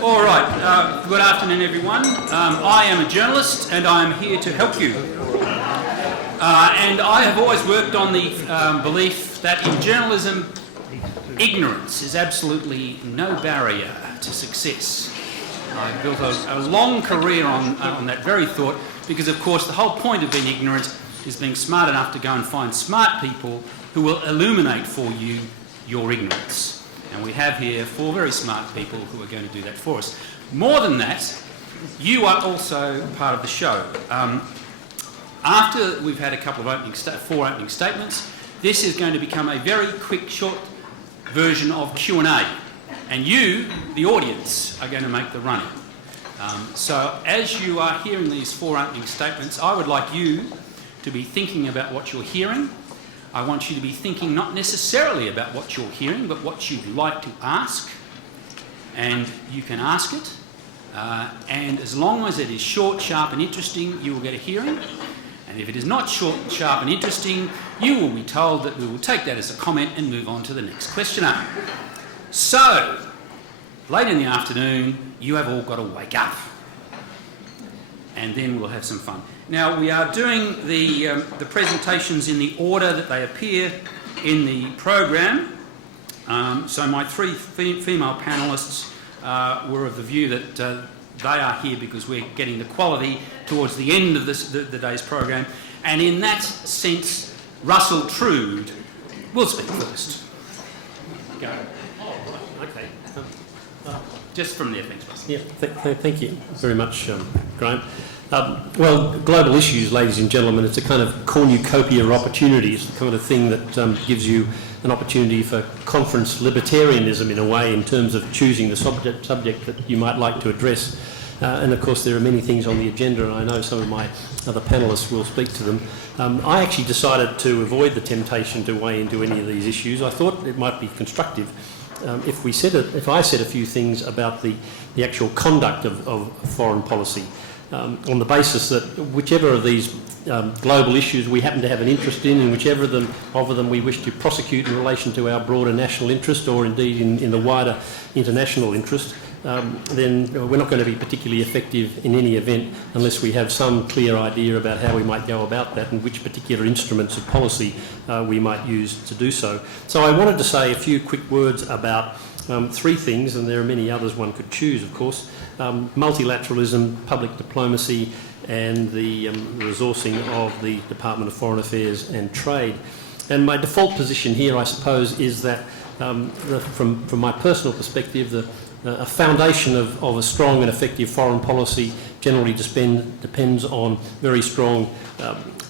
All right, good afternoon everyone. I am a journalist and I am here to help you. And I have always worked on the belief that in journalism, ignorance is absolutely no barrier to success. I built a long career on that very thought because, of course, the whole point of being ignorant is being smart enough to go and find smart people who will illuminate for you your ignorance. And we have here 4 very smart people who are going to do that for us. More than that, you are also part of the show. After we've had a couple of 4 opening statements, this is going to become a very quick, short version of Q&A. And you, the audience, are going to make the running. So as you are hearing these 4 opening statements, I would like you to be thinking about what you're hearing. I want you to be thinking not necessarily about what you're hearing, but what you'd like to ask. And you can ask it. And as long as it is short, sharp and interesting, you will get a hearing. And if it is not short, sharp and interesting, you will be told that we will take that as a comment and move on to the next questioner. So, late in the afternoon, you have all got to wake up. And then we'll have some fun. Now, we are doing the presentations in the order that they appear in the program. So my 3 female panellists were of the view that they are here because we're getting the quality towards the end of the day's program. And in that sense, Russell Trood will speak first. Go. Okay. Just from there, thanks, Russell. Yeah, thank you very much, Graeme. Well, global issues, ladies and gentlemen, it's a kind of cornucopia of opportunity. It's the kind of thing that gives you an opportunity for conference libertarianism in a way in terms of choosing the subject that you might like to address. And of course there are many things on the agenda, and I know some of my other panellists will speak to them. I actually decided to avoid the temptation to weigh into any of these issues. I thought it might be constructive if I said a few things about the actual conduct of foreign policy. On the basis that whichever of these global issues we happen to have an interest in, and whichever of them we wish to prosecute in relation to our broader national interest, or indeed in the wider international interest, then we're not going to be particularly effective in any event unless we have some clear idea about how we might go about that and which particular instruments of policy we might use to do so. So I wanted to say a few quick words about 3 things, and there are many others one could choose, of course. Multilateralism, public diplomacy, and the resourcing of the Department of Foreign Affairs and Trade. And my default position here, I suppose, is that from my personal perspective, a foundation of a strong and effective foreign policy generally depends on very strong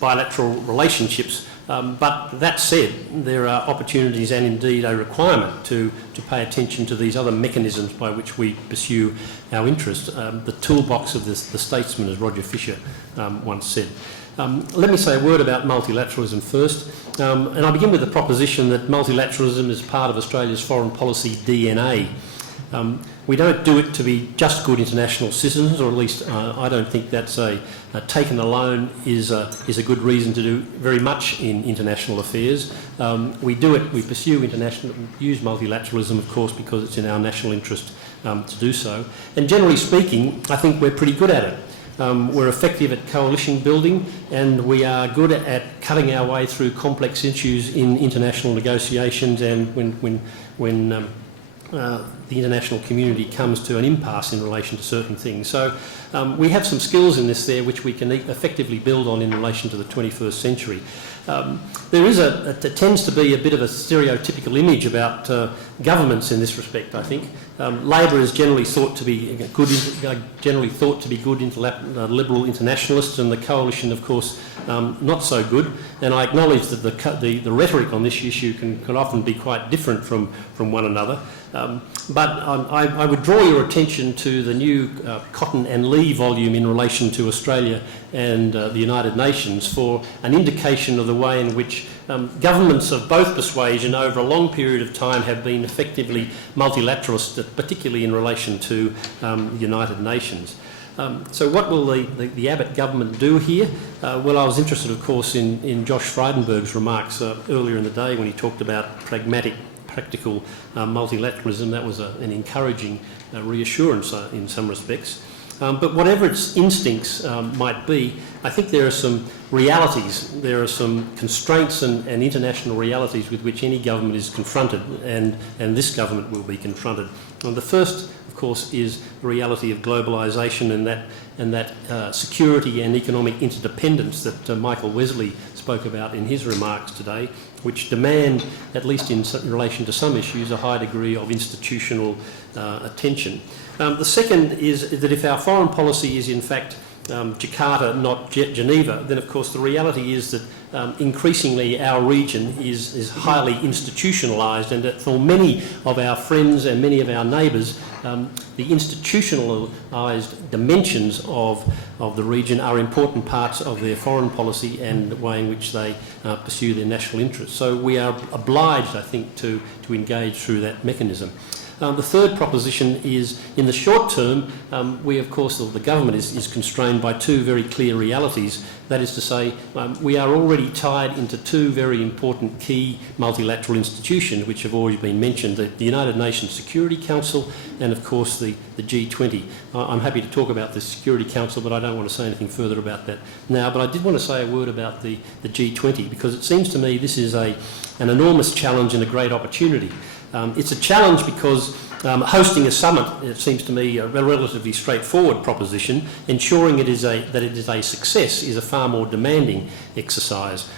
bilateral relationships. But that said, there are opportunities and indeed a requirement to pay attention to these other mechanisms by which we pursue our interest. The toolbox of the statesman, as Roger Fisher once said. Let me say a word about multilateralism first. And I begin with the proposition that multilateralism is part of Australia's foreign policy DNA. We don't do it to be just good international citizens, or at least I don't think that's taken alone is a good reason to do very much in international affairs. We use multilateralism, of course, because it's in our national interest to do so. And generally speaking, I think we're pretty good at it. We're effective at coalition building, and we are good at cutting our way through complex issues in international negotiations, and when the international community comes to an impasse in relation to certain things. So we have some skills in this there which we can effectively build on in relation to the 21st century. There tends to be a bit of a stereotypical image about governments in this respect, I think. Labor is generally thought to be good liberal internationalists, and the coalition, of course, not so good. And I acknowledge that the rhetoric on this issue can often be quite different from one another. But I would draw your attention to the new Cotton and Lee volume in relation to Australia and the United Nations for an indication of the way in which governments of both persuasion over a long period of time have been effectively multilateralist, particularly in relation to the United Nations. So what will the Abbott government do here? Well, I was interested, of course, in Josh Frydenberg's remarks earlier in the day when he talked about pragmatic practical multilateralism. That was an encouraging reassurance in some respects. But whatever its instincts might be, I think there are some realities, there are some constraints and international realities with which any government is confronted, and this government will be confronted. And the first, of course, is the reality of globalisation and that security and economic interdependence that Michael Wesley spoke about in his remarks today, which demand, at least in relation to some issues, a high degree of institutional attention. The second is that if our foreign policy is in fact Jakarta, not Geneva, then of course the reality is that increasingly our region is highly institutionalised, and that for many of our friends and many of our neighbours, the institutionalised dimensions of the region are important parts of their foreign policy and the way in which they pursue their national interests. So we are obliged, I think, to engage through that mechanism. The third proposition is, in the short term, we of course, or the government is constrained by two very clear realities. That is to say, we are already tied into two very important key multilateral institutions which have already been mentioned, the United Nations Security Council and of course the G20. I'm happy to talk about the Security Council, but I don't want to say anything further about that now. But I did want to say a word about the G20, because it seems to me this is an enormous challenge and a great opportunity. It's a challenge because hosting a summit, it seems to me, a relatively straightforward proposition. Ensuring that it is a success is a far more demanding exercise.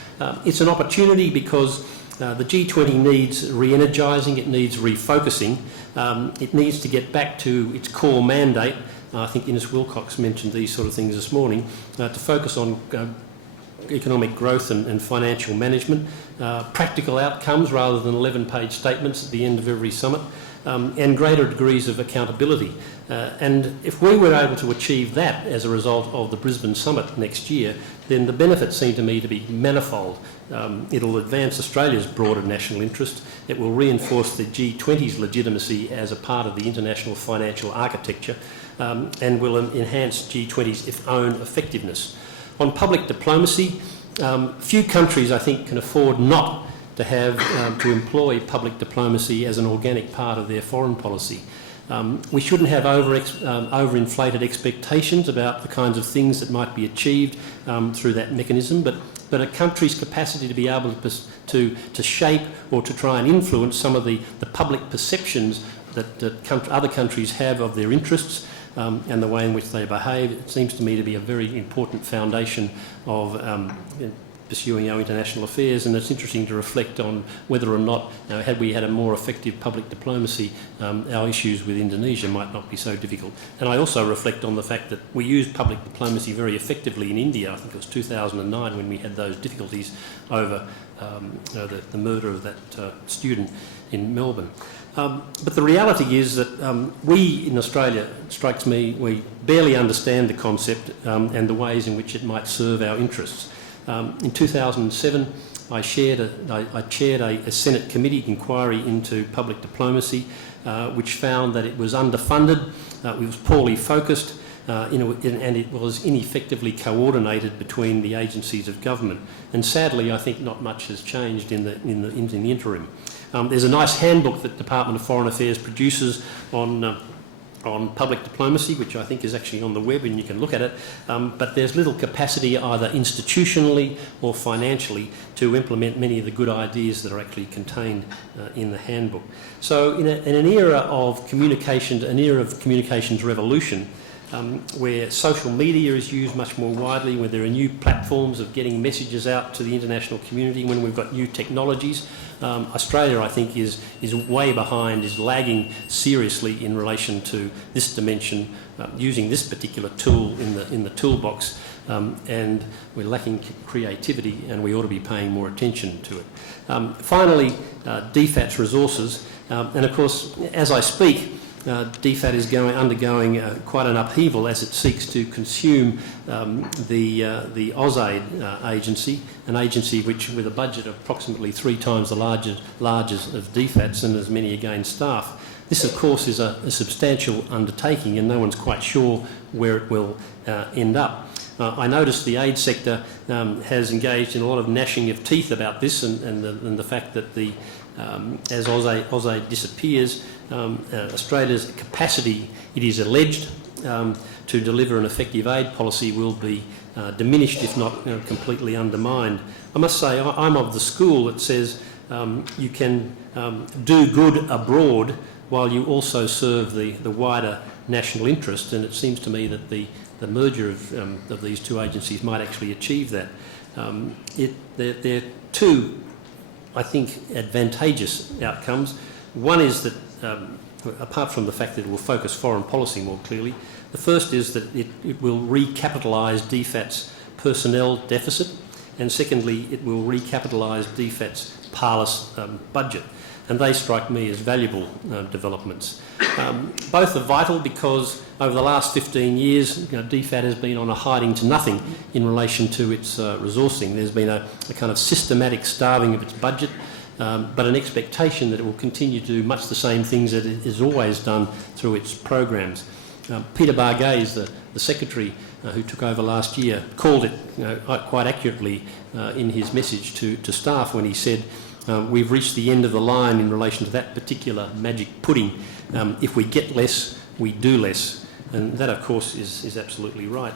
It's an opportunity because the G20 needs re-energising, it needs refocusing, it needs to get back to its core mandate. I think Innes Wilcox mentioned these sort of things this morning, to focus on economic growth and financial management, practical outcomes rather than 11-page statements at the end of every summit, and greater degrees of accountability. And if we were able to achieve that as a result of the Brisbane summit next year, then the benefits seem to me to be manifold. It'll advance Australia's broader national interest, it will reinforce the G20's legitimacy as a part of the international financial architecture, and will enhance G20's own effectiveness. On public diplomacy, few countries, I think, can afford not to have to employ public diplomacy as an organic part of their foreign policy. We shouldn't have overinflated expectations about the kinds of things that might be achieved through that mechanism, but a country's capacity to be able to shape or to try and influence some of the public perceptions that other countries have of their interests, and the way in which they behave, it seems to me to be a very important foundation of pursuing our international affairs. And it's interesting to reflect on whether or not, had we had a more effective public diplomacy, our issues with Indonesia might not be so difficult. And I also reflect on the fact that we used public diplomacy very effectively in India. I think it was 2009 when we had those difficulties over the murder of that student in Melbourne. But the reality is that we in Australia, it strikes me, we barely understand the concept and the ways in which it might serve our interests. In 2007, I chaired a Senate committee inquiry into public diplomacy, which found that it was underfunded, it was poorly focused, and it was ineffectively coordinated between the agencies of government. And sadly, I think not much has changed in the interim. There's a nice handbook that the Department of Foreign Affairs produces on public diplomacy, which I think is actually on the web and you can look at it, but there's little capacity either institutionally or financially to implement many of the good ideas that are actually contained in the handbook. So in an era of communications, an era of communications revolution, where social media is used much more widely, where there are new platforms of getting messages out to the international community, when we've got new technologies, Australia, I think, is way behind, is lagging seriously in relation to this dimension, using this particular tool in the toolbox, and we're lacking creativity, and we ought to be paying more attention to it. Finally, DFAT's resources, and of course, as I speak, DFAT is undergoing quite an upheaval as it seeks to consume the AusAid agency, an agency which, with a budget of approximately 3 times the largest of DFAT's and as many again staff. This, of course, is a substantial undertaking, and no one's quite sure where it will end up. I noticed the aid sector has engaged in a lot of gnashing of teeth about this, and the fact that as AusAid disappears, Australia's capacity, it is alleged, to deliver an effective aid policy will be diminished, if not completely undermined. I must say I'm of the school that says you can do good abroad while you also serve the wider national interest, and it seems to me that the merger of these two agencies might actually achieve that. There are two, I think, advantageous outcomes. One is that, apart from the fact that it will focus foreign policy more clearly, the first is that it will recapitalise DFAT's personnel deficit, and secondly, it will recapitalise DFAT's parlous budget. And they strike me as valuable developments. Both are vital because over the last 15 years, DFAT has been on a hiding to nothing in relation to its resourcing. There's been a kind of systematic starving of its budget, but an expectation that it will continue to do much the same things that it has always done through its programs. Peter Bargay's, the secretary who took over last year, called it quite accurately in his message to staff when he said, we've reached the end of the line in relation to that particular magic pudding. If we get less, we do less. And that, of course, is absolutely right.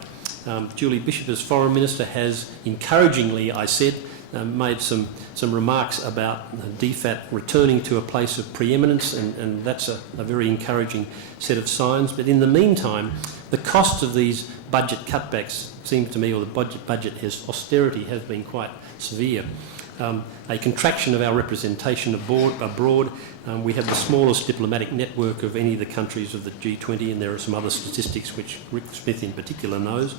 Julie Bishop, as Foreign Minister, has encouragingly, I said, made some remarks about DFAT returning to a place of preeminence, and that's a very encouraging set of signs. But in the meantime, the cost of these budget cutbacks seems to me, or the budget austerity has been quite severe. A contraction of our representation abroad. We have the smallest diplomatic network of any of the countries of the G20, and there are some other statistics which Rick Smith in particular knows.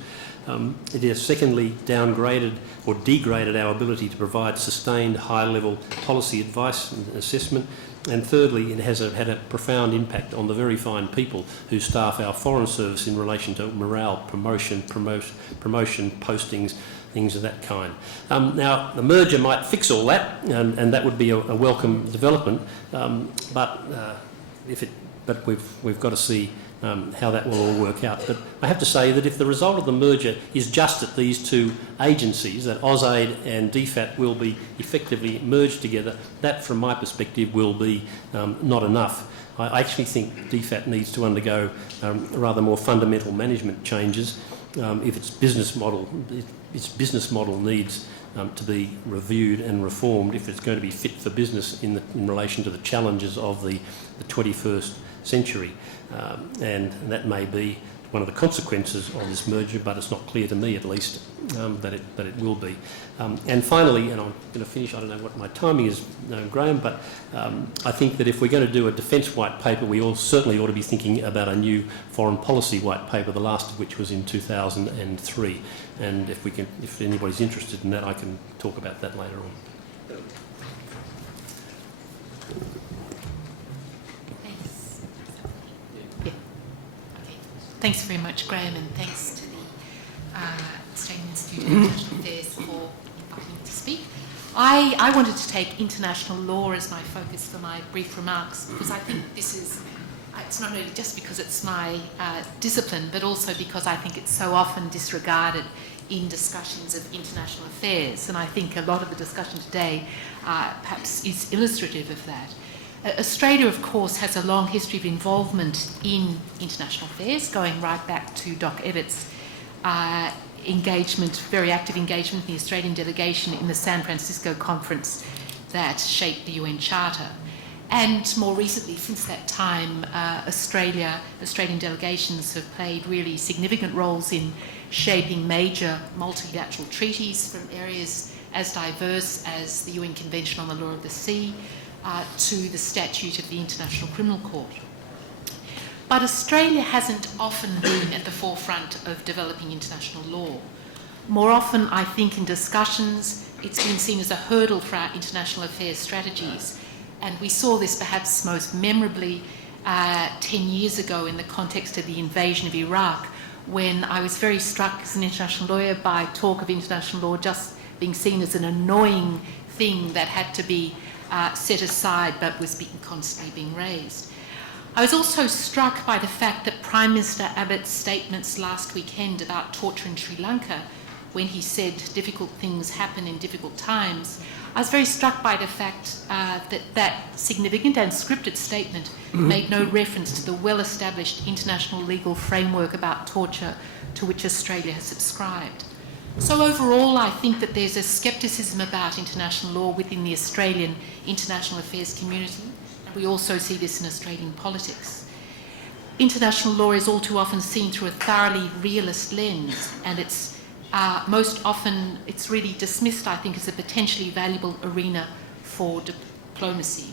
It has secondly downgraded or degraded our ability to provide sustained high-level policy advice and assessment. And thirdly, it has had a profound impact on the very fine people who staff our Foreign Service in relation to morale, promotion, postings, things of that kind. Now, the merger might fix all that, and that would be a welcome development. But we've got to see how that will all work out. But I have to say that if the result of the merger is just that these two agencies, that AusAid and DFAT, will be effectively merged together, that, from my perspective, will be not enough. I actually think DFAT needs to undergo rather more fundamental management changes. If its business model needs to be reviewed and reformed if it's going to be fit for business in relation to the challenges of the 21st century. And that may be one of the consequences of this merger, but it's not clear to me, at least, that it will be. And finally, and I'm going to finish, I don't know what my timing is, Graeme, but I think that if we're going to do a defence white paper, we all certainly ought to be thinking about a new foreign policy white paper, the last of which was in 2003. And if anybody's interested in that, I can talk about that later on. Thanks very much, Graeme, and thanks to the Australian Institute of International Affairs for inviting me to speak. I wanted to take international law as my focus for my brief remarks, because I think this is, it's not only just because it's my discipline, but also because I think it's so often disregarded in discussions of international affairs. And I think a lot of the discussion today perhaps is illustrative of that. Australia, of course, has a long history of involvement in international affairs, going right back to Doc Evatt's engagement, very active engagement in the Australian delegation in the San Francisco conference that shaped the UN Charter. And more recently, since that time, Australian delegations have played really significant roles in shaping major multilateral treaties from areas as diverse as the UN Convention on the Law of the Sea, to the statute of the International Criminal Court. But Australia hasn't often been at the forefront of developing international law. More often, I think, in discussions, it's been seen as a hurdle for our international affairs strategies. And we saw this perhaps most memorably 10 years ago in the context of the invasion of Iraq, when I was very struck as an international lawyer by talk of international law just being seen as an annoying thing that had to be set aside but was constantly being raised. I was also struck by the fact that Prime Minister Abbott's statements last weekend about torture in Sri Lanka, when he said difficult things happen in difficult times, I was very struck by the fact that significant and scripted statement made no reference to the well-established international legal framework about torture to which Australia has subscribed. So overall, I think that there's a scepticism about international law within the Australian international affairs community, and we also see this in Australian politics. International law is all too often seen through a thoroughly realist lens, and it's most often it's really dismissed, I think, as a potentially valuable arena for diplomacy.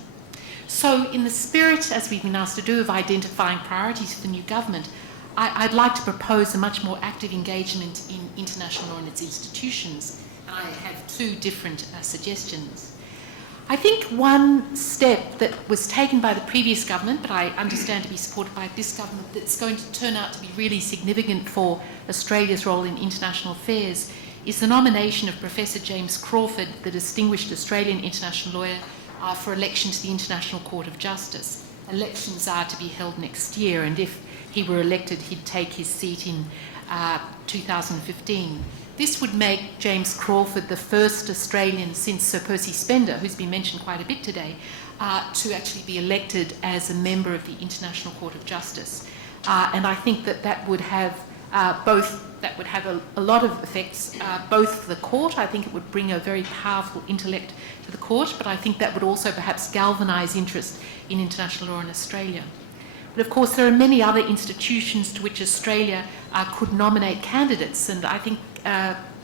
So in the spirit, as we've been asked to do, of identifying priorities for the new government, I'd like to propose a much more active engagement in international law and its institutions, and I have two different suggestions. I think one step that was taken by the previous government, but I understand to be supported by this government, that's going to turn out to be really significant for Australia's role in international affairs, is the nomination of Professor James Crawford, the distinguished Australian international lawyer, for election to the International Court of Justice. Elections are to be held next year, and if he were elected, he'd take his seat in 2015. This would make James Crawford the first Australian since Sir Percy Spender, who's been mentioned quite a bit today, to actually be elected as a member of the International Court of Justice. And I think that would have a lot of effects, both for the court. I think it would bring a very powerful intellect to the court, but I think that would also perhaps galvanise interest in international law in Australia. But of course, there are many other institutions to which Australia could nominate candidates, and I think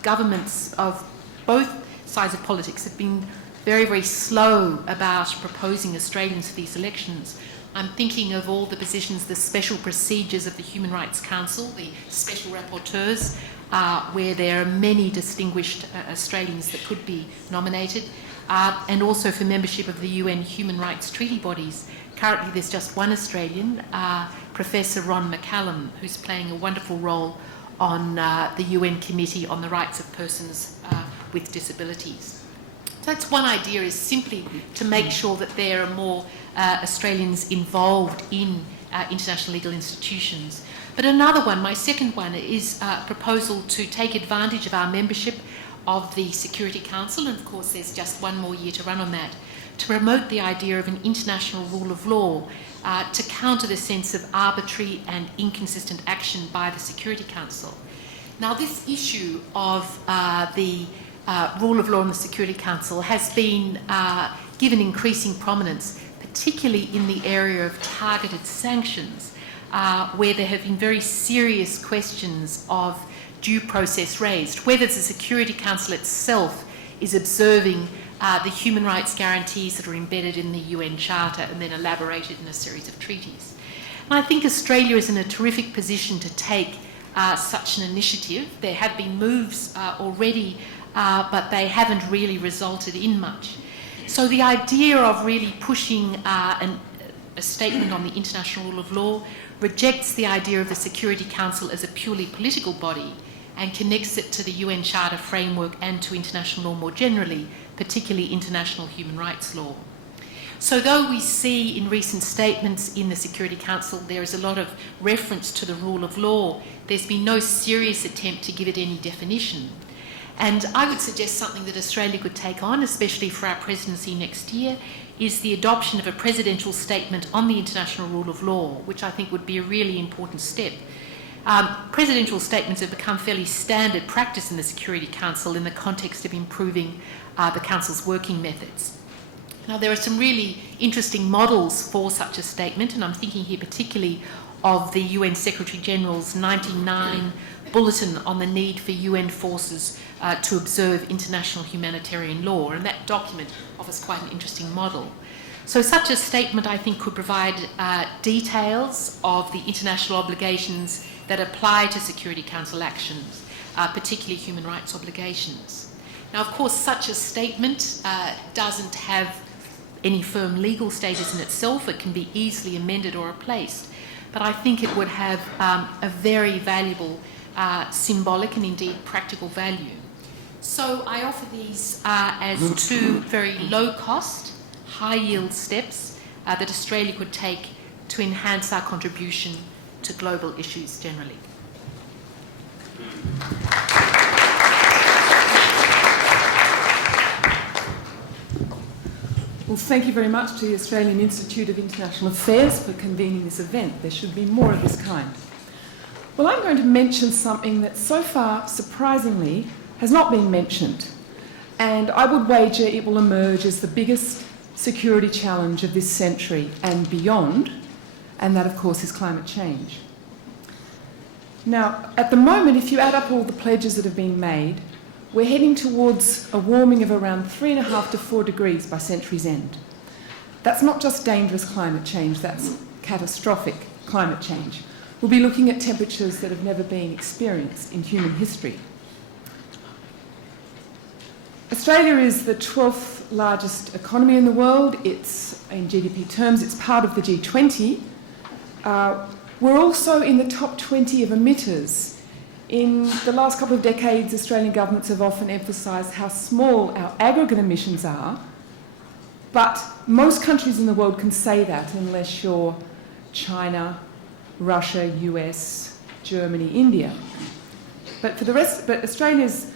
governments of both sides of politics have been very, very slow about proposing Australians for these elections. I'm thinking of all the positions, the special procedures of the Human Rights Council, the special rapporteurs, where there are many distinguished Australians that could be nominated, and also for membership of the UN human rights treaty bodies. Currently, there's just one Australian, Professor Ron McCallum, who's playing a wonderful role on the UN Committee on the Rights of Persons with Disabilities. So that's one idea, is simply to make sure that there are more Australians involved in international legal institutions. But another one, my second one, is a proposal to take advantage of our membership of the Security Council, and of course there's just one more year to run on that, to promote the idea of an international rule of law to counter the sense of arbitrary and inconsistent action by the Security Council. Now, this issue of the rule of law in the Security Council has been given increasing prominence, particularly in the area of targeted sanctions, where there have been very serious questions of due process raised, whether the Security Council itself is observing the human rights guarantees that are embedded in the UN Charter and then elaborated in a series of treaties. And I think Australia is in a terrific position to take such an initiative. There have been moves already, but they haven't really resulted in much. So the idea of really pushing a statement on the international rule of law rejects the idea of the Security Council as a purely political body and connects it to the UN Charter framework and to international law more generally, particularly international human rights law. So though we see in recent statements in the Security Council there is a lot of reference to the rule of law, there's been no serious attempt to give it any definition. And I would suggest something that Australia could take on, especially for our presidency next year, is the adoption of a presidential statement on the international rule of law, which I think would be a really important step. Presidential statements have become fairly standard practice in the Security Council in the context of improving the Council's working methods. Now, there are some really interesting models for such a statement, and I'm thinking here particularly of the UN Secretary-General's 1999 bulletin on the need for UN forces to observe international humanitarian law, and that document offers quite an interesting model. So such a statement, I think, could provide details of the international obligations that apply to Security Council actions, particularly human rights obligations. Now, of course, such a statement doesn't have any firm legal status in itself. It can be easily amended or replaced. But I think it would have a very valuable symbolic and indeed practical value. So I offer these as two very low-cost, high-yield steps that Australia could take to enhance our contribution to global issues generally. Well, thank you very much to the Australian Institute of International Affairs for convening this event. There should be more of this kind. Well, I'm going to mention something that so far, surprisingly, has not been mentioned. And I would wager it will emerge as the biggest security challenge of this century and beyond, and that, of course, is climate change. Now, at the moment, if you add up all the pledges that have been made, we're heading towards a warming of around 3.5 to 4 degrees by century's end. That's not just dangerous climate change, that's catastrophic climate change. We'll be looking at temperatures that have never been experienced in human history. Australia is the 12th largest economy in the world. It's, in GDP terms, it's part of the G20. We're also in the top 20 of emitters. In the last couple of decades, Australian governments have often emphasised how small our aggregate emissions are, but most countries in the world can say that unless you're China, Russia, US, Germany, India. But for the rest, Australia's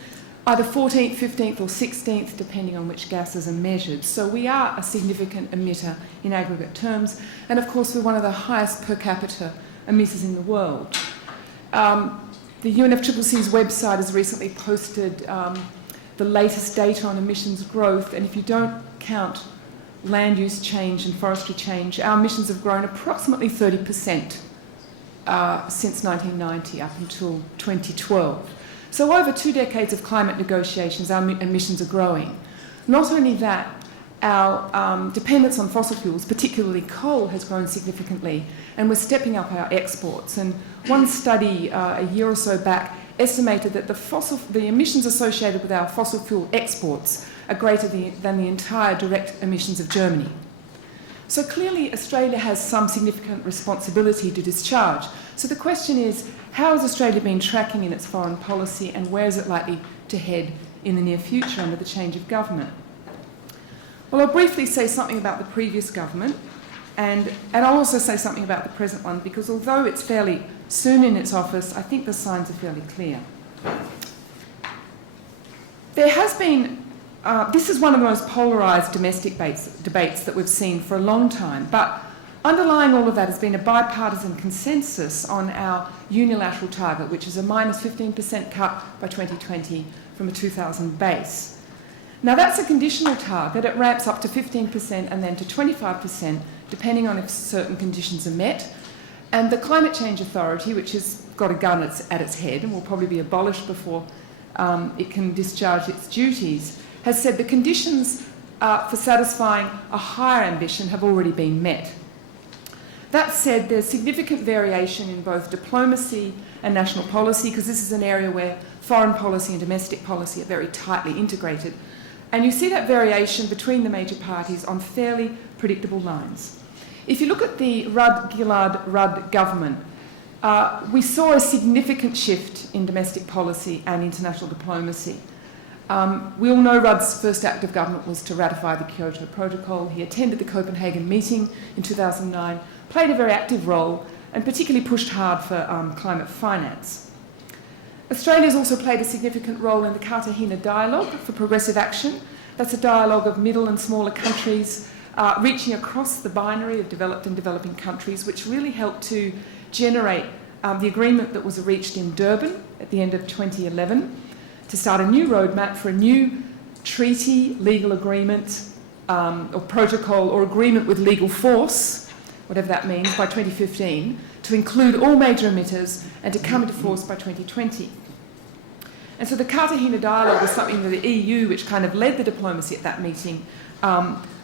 either 14th, 15th or 16th, depending on which gases are measured. So we are a significant emitter in aggregate terms, and of course we're one of the highest per capita emitters in the world. The UNFCCC's website has recently posted the latest data on emissions growth, and if you don't count land use change and forestry change, our emissions have grown approximately 30% since 1990 up until 2012. So over 2 decades of climate negotiations, our emissions are growing. Not only that, our dependence on fossil fuels, particularly coal, has grown significantly, and we're stepping up our exports. And one study a year or so back estimated that the emissions associated with our fossil fuel exports are greater than the entire direct emissions of Germany. So clearly Australia has some significant responsibility to discharge. So the question is, how has Australia been tracking in its foreign policy, and where is it likely to head in the near future under the change of government? Well, I'll briefly say something about the previous government, and I'll also say something about the present one, because although it's fairly soon in its office, I think the signs are fairly clear. There has been, this is one of the most polarised domestic debates that we've seen for a long time, but underlying all of that has been a bipartisan consensus on our unilateral target, which is a minus 15% cut by 2020 from a 2000 base. Now, that's a conditional target. It ramps up to 15% and then to 25%, depending on if certain conditions are met. And the Climate Change Authority, which has got a gun at its head and will probably be abolished before it can discharge its duties, has said the conditions for satisfying a higher ambition have already been met. That said, there's significant variation in both diplomacy and national policy, because this is an area where foreign policy and domestic policy are very tightly integrated. And you see that variation between the major parties on fairly predictable lines. If you look at the Rudd-Gillard-Rudd government, we saw a significant shift in domestic policy and international diplomacy. We all know Rudd's first act of government was to ratify the Kyoto Protocol. He attended the Copenhagen meeting in 2009, played a very active role, and particularly pushed hard for climate finance. Australia's also played a significant role in the Cartagena Dialogue for Progressive Action. That's a dialogue of middle and smaller countries reaching across the binary of developed and developing countries, which really helped to generate the agreement that was reached in Durban at the end of 2011 to start a new roadmap for a new treaty, legal agreement, or protocol or agreement with legal force, whatever that means, by 2015, to include all major emitters and to come into force by 2020. And so the Cartagena Dialogue was something that the EU, which kind of led the diplomacy at that meeting,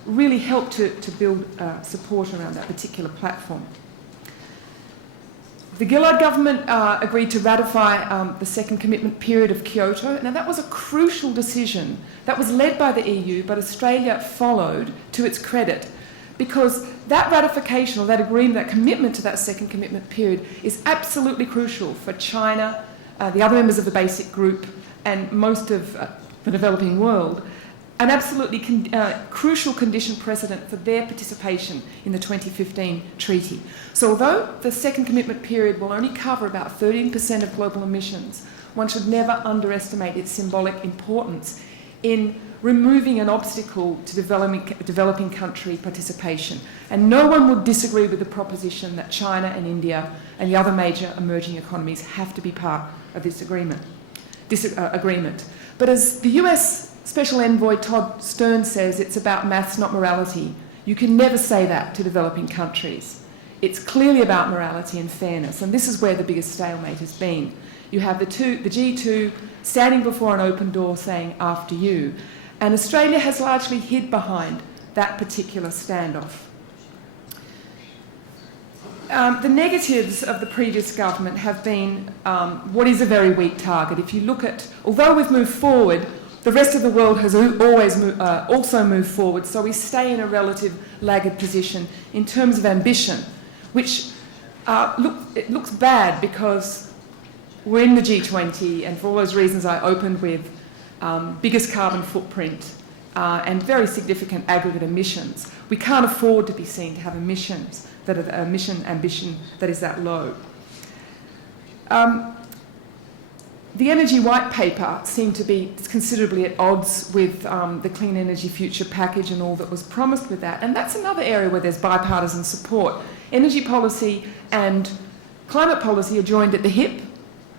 really helped to build support around that particular platform. The Gillard government agreed to ratify the second commitment period of Kyoto. Now, that was a crucial decision that was led by the EU, but Australia followed to its credit, because that ratification or that agreement, that commitment to that second commitment period is absolutely crucial for China, the other members of the basic group, and most of the developing world, an absolutely crucial condition precedent for their participation in the 2015 treaty. So although the second commitment period will only cover about 13% of global emissions, one should never underestimate its symbolic importance in removing an obstacle to developing country participation. And no one would disagree with the proposition that China and India and the other major emerging economies have to be part of this agreement. But as the US Special Envoy Todd Stern says, it's about maths, not morality. You can never say that to developing countries. It's clearly about morality and fairness, and this is where the biggest stalemate has been. You have the G2 standing before an open door saying, after you, and Australia has largely hid behind that particular standoff. The negatives of the previous government have been what is a very weak target. If you look at, although we've moved forward, the rest of the world has always also moved forward, so we stay in a relative laggard position in terms of ambition, which it looks bad because we're in the G20, and for all those reasons I opened with, biggest carbon footprint and very significant aggregate emissions. We can't afford to be seen to have emissions that are ambition that is that low. The Energy White Paper seemed to be considerably at odds with the Clean Energy Future package and all that was promised with that. And that's another area where there's bipartisan support. Energy policy and climate policy are joined at the hip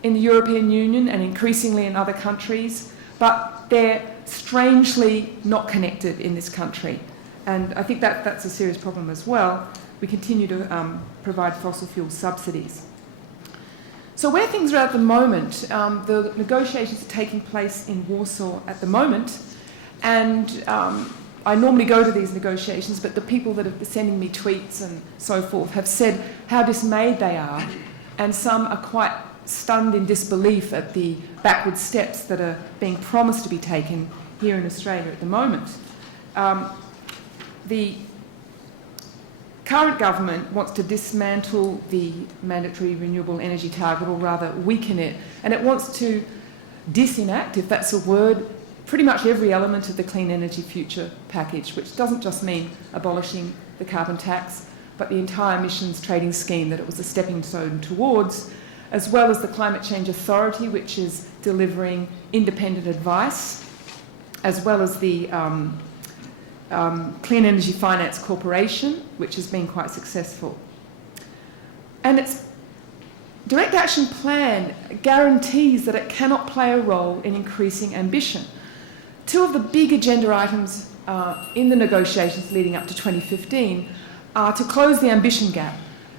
in the European Union and increasingly in other countries, but they're strangely not connected in this country. And I think that's a serious problem as well. We continue to provide fossil fuel subsidies. So where things are at the moment, the negotiations are taking place in Warsaw at the moment, and I normally go to these negotiations, but the people that have been sending me tweets and so forth have said how dismayed they are, and some are quite stunned in disbelief at the backward steps that are being promised to be taken here in Australia at the moment. The current government wants to dismantle the mandatory renewable energy target, or rather weaken it, and it wants to disenact, if that's a word, pretty much every element of the Clean Energy Future package, which doesn't just mean abolishing the carbon tax, but the entire emissions trading scheme that it was a stepping stone towards, as well as the Climate Change Authority, which is delivering independent advice, as well as the Clean Energy Finance Corporation, which has been quite successful. And its Direct Action Plan guarantees that it cannot play a role in increasing ambition. Two of the big agenda items in the negotiations leading up to 2015 are to close the ambition gap,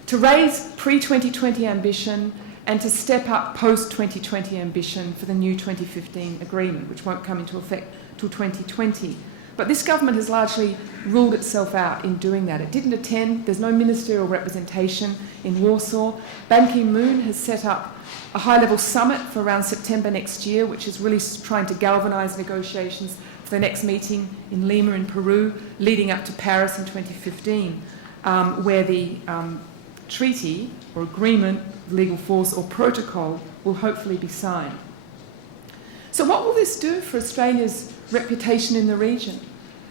to raise pre-2020 ambition and to step up post-2020 ambition for the new 2015 agreement, which won't come into effect till 2020. But this government has largely ruled itself out in doing that. It didn't attend, there's no ministerial representation in Warsaw. Ban Ki-moon has set up a high-level summit for around September next year, which is really trying to galvanise negotiations for the next meeting in Lima in Peru, leading up to Paris in 2015, where the treaty or agreement, legal force or protocol will hopefully be signed. So what will this do for Australia's reputation in the region?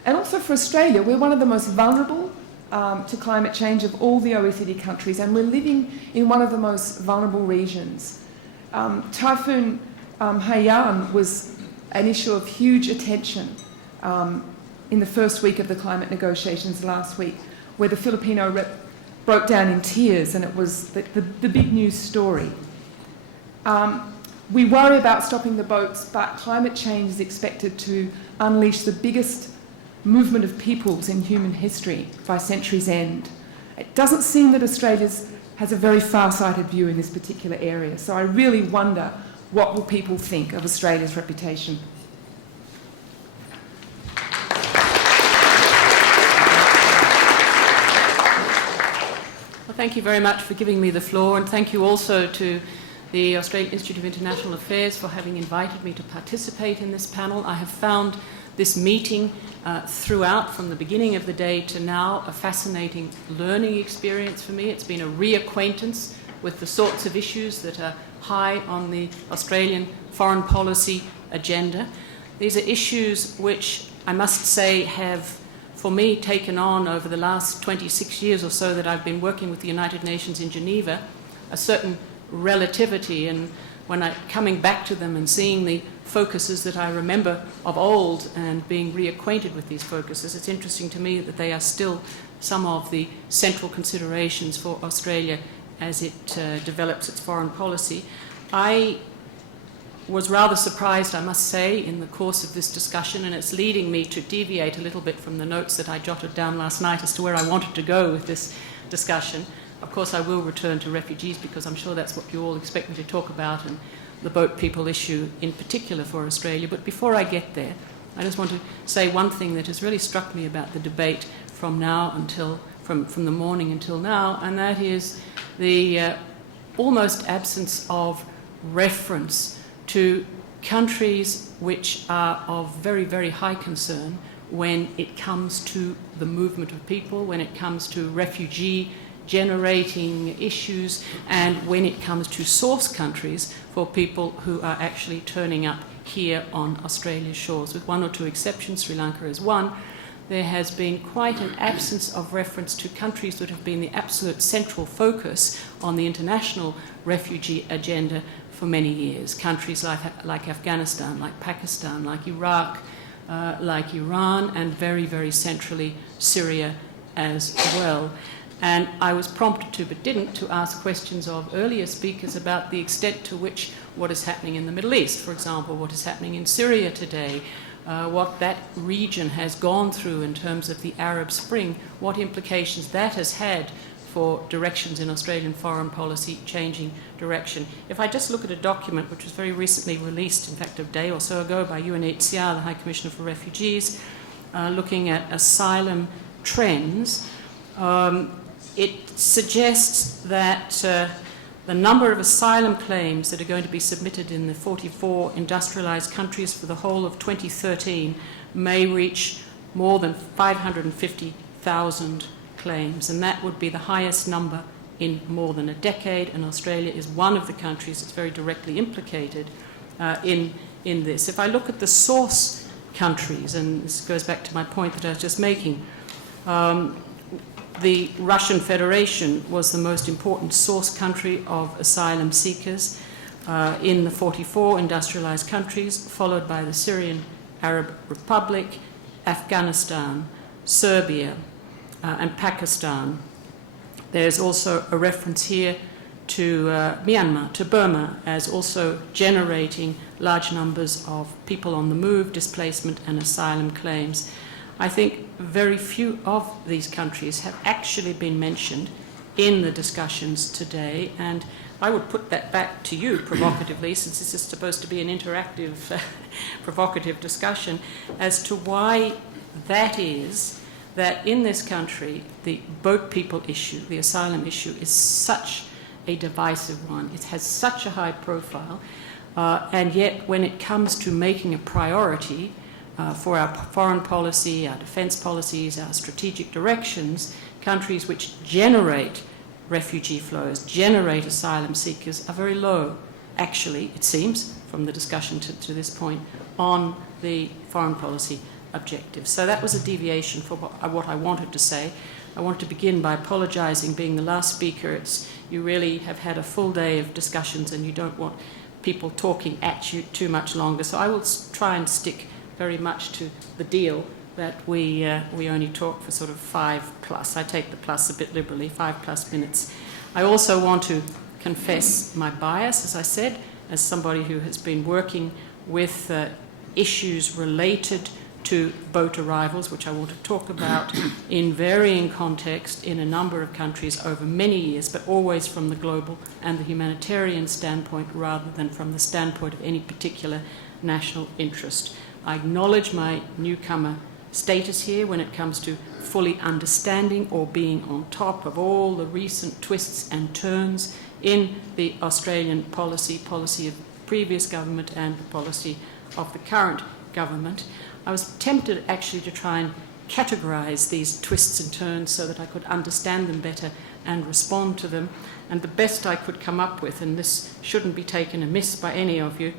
And also for Australia, we're one of the most vulnerable to climate change of all the OECD countries, and we're living in one of the most vulnerable regions. Typhoon Haiyan was an issue of huge attention in the first week of the climate negotiations last week, where the Filipino rep broke down in tears, and it was the big news story. We worry about stopping the boats, but climate change is expected to unleash the biggest movement of peoples in human history by century's end. It doesn't seem that Australia has a very far-sighted view in this particular area, so I really wonder what will people think of Australia's reputation. Well, thank you very much for giving me the floor, and thank you also to the Australian Institute of International Affairs for having invited me to participate in this panel. I have found this meeting throughout, from the beginning of the day to now, a fascinating learning experience for me. It's been a reacquaintance with the sorts of issues that are high on the Australian foreign policy agenda. These are issues which I must say, have, for me, taken on over the last 26 years or so that I've been working with the United Nations in Geneva, a certain relativity. And when coming back to them and seeing the focuses that I remember of old and being reacquainted with these focuses, it's interesting to me that they are still some of the central considerations for Australia as it develops its foreign policy. I was rather surprised, I must say, in the course of this discussion, and it's leading me to deviate a little bit from the notes that I jotted down last night as to where I wanted to go with this discussion. Of course, I will return to refugees because I'm sure that's what you all expect me to talk about, and the boat people issue in particular for Australia. But before I get there, I just want to say one thing that has really struck me about the debate from now until, from the morning until now, and that is the almost absence of reference to countries which are of very, very high concern when it comes to the movement of people, when it comes to refugee generating issues, and when it comes to source countries for people who are actually turning up here on Australia's shores. With one or two exceptions, Sri Lanka is one, there has been quite an absence of reference to countries that have been the absolute central focus on the international refugee agenda for many years. Countries like Afghanistan, like Pakistan, like Iraq, like Iran, and very, very centrally Syria as well. And I was prompted to, but didn't, to ask questions of earlier speakers about the extent to which what is happening in the Middle East, for example, what is happening in Syria today, what that region has gone through in terms of the Arab Spring, what implications that has had for directions in Australian foreign policy, changing direction. If I just look at a document which was very recently released, in fact a day or so ago, by UNHCR, the High Commissioner for Refugees, looking at asylum trends, it suggests that the number of asylum claims that are going to be submitted in the 44 industrialised countries for the whole of 2013 may reach more than 550,000 claims, and that would be the highest number in more than a decade, and Australia is one of the countries that's very directly implicated in this. If I look at the source countries, and this goes back to my point that I was just making, the Russian Federation was the most important source country of asylum seekers in the 44 industrialised countries, followed by the Syrian Arab Republic, Afghanistan, Serbia, and Pakistan. There's also a reference here to Myanmar, to Burma, as also generating large numbers of people on the move, displacement and asylum claims. I think very few of these countries have actually been mentioned in the discussions today, and I would put that back to you provocatively, since this is supposed to be an interactive, provocative discussion, as to why that is that in this country the boat people issue, the asylum issue, is such a divisive one. It has such a high profile, and yet when it comes to making a priority for our foreign policy, our defence policies, our strategic directions, countries which generate refugee flows, generate asylum seekers, are very low, actually, it seems, from the discussion to this point, on the foreign policy objectives. So that was a deviation for what I wanted to say. I wanted to begin by apologising, being the last speaker. You really have had a full day of discussions and you don't want people talking at you too much longer. So I will try and stick very much to the deal that we only talk for sort of 5+. I take the plus a bit liberally, 5+ minutes. I also want to confess my bias, as I said, as somebody who has been working with issues related to boat arrivals, which I want to talk about in varying contexts in a number of countries over many years, but always from the global and the humanitarian standpoint rather than from the standpoint of any particular national interest. I acknowledge my newcomer status here when it comes to fully understanding or being on top of all the recent twists and turns in the Australian policy of previous government and the policy of the current government. I was tempted actually to try and categorise these twists and turns so that I could understand them better and respond to them. And the best I could come up with, and this shouldn't be taken amiss by any of you,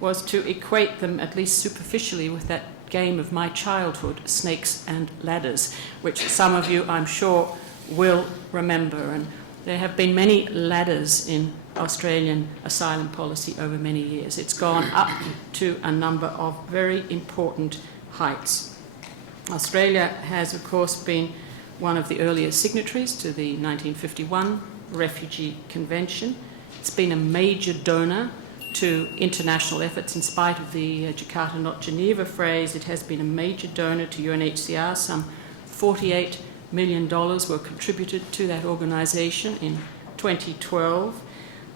was to equate them, at least superficially, with that game of my childhood, Snakes and Ladders, which some of you, I'm sure, will remember. And there have been many ladders in Australian asylum policy over many years. It's gone up to a number of very important heights. Australia has, of course, been one of the earliest signatories to the 1951 Refugee Convention. It's been a major donor to international efforts. In spite of the Jakarta, not Geneva phrase, it has been a major donor to UNHCR. Some $48 million were contributed to that organisation in 2012,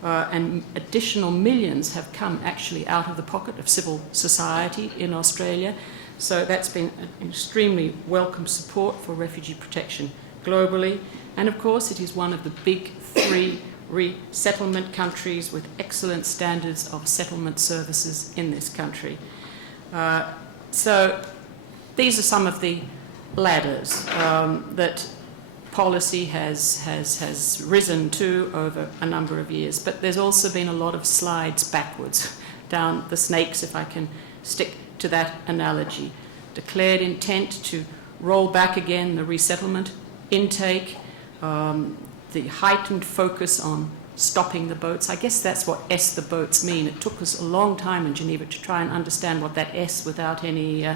and additional millions have come actually out of the pocket of civil society in Australia. So that's been an extremely welcome support for refugee protection globally. And of course, it is one of the big three resettlement countries with excellent standards of settlement services in this country. So these are some of the ladders that policy has risen to over a number of years. But there's also been a lot of slides backwards down the snakes, if I can stick to that analogy. Declared intent to roll back again the resettlement intake, the heightened focus on stopping the boats. I guess that's what S the boats mean. It took us a long time in Geneva to try and understand what that S without any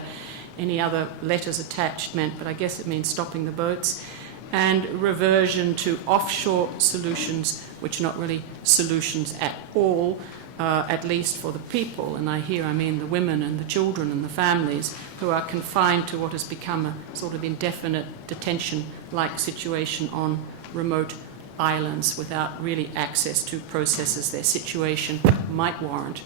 other letters attached meant, but I guess it means stopping the boats. And reversion to offshore solutions, which are not really solutions at all, at least for the people, and I mean the women and the children and the families who are confined to what has become a sort of indefinite detention-like situation on remote islands without really access to processes their situation might warrant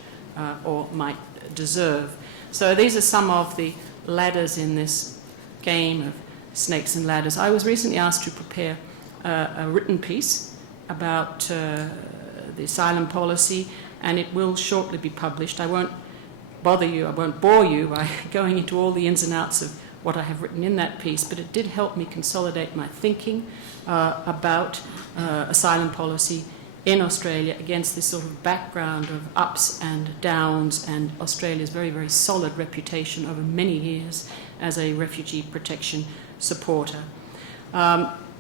or might deserve. So these are some of the ladders in this game of snakes and ladders. I was recently asked to prepare a written piece about the asylum policy, and it will shortly be published. I won't bother you, I won't bore you by going into all the ins and outs of what I have written in that piece, but it did help me consolidate my thinking about asylum policy in Australia against this sort of background of ups and downs and Australia's very, very solid reputation over many years as a refugee protection supporter.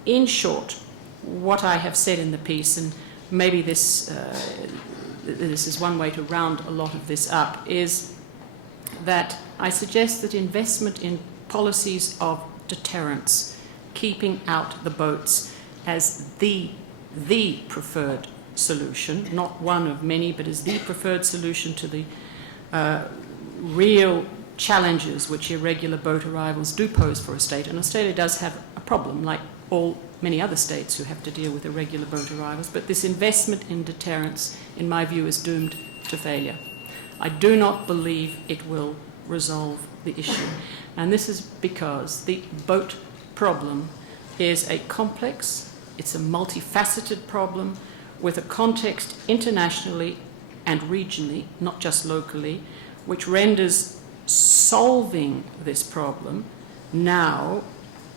In short, what I have said in the piece, and maybe this is one way to round a lot of this up, is that I suggest that investment in policies of deterrence, keeping out the boats as the preferred solution, not one of many, but as the preferred solution to the real challenges which irregular boat arrivals do pose for a state. And Australia does have a problem, like many other states who have to deal with irregular boat arrivals, but this investment in deterrence, in my view, is doomed to failure. I do not believe it will resolve the issue. And this is because the boat problem is a complex, it's a multifaceted problem with a context internationally and regionally, not just locally, which renders solving this problem now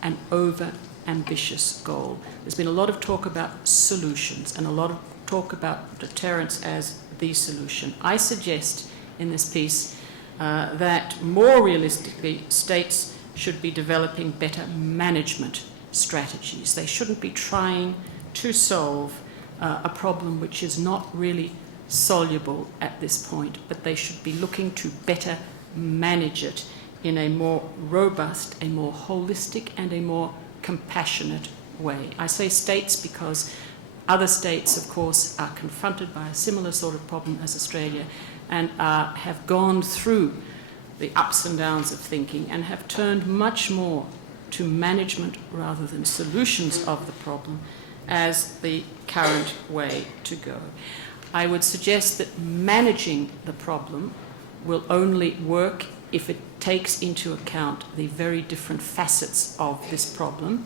an over-ambitious goal. There's been a lot of talk about solutions and a lot of talk about deterrence as the solution. I suggest in this piece that more realistically states should be developing better management strategies. They shouldn't be trying to solve a problem which is not really soluble at this point, but they should be looking to better manage it in a more robust, a more holistic, and a more compassionate way. I say states because other states, of course, are confronted by a similar sort of problem as Australia and have gone through the ups and downs of thinking and have turned much more to management rather than solutions of the problem as the current way to go. I would suggest that managing the problem will only work if it takes into account the very different facets of this problem.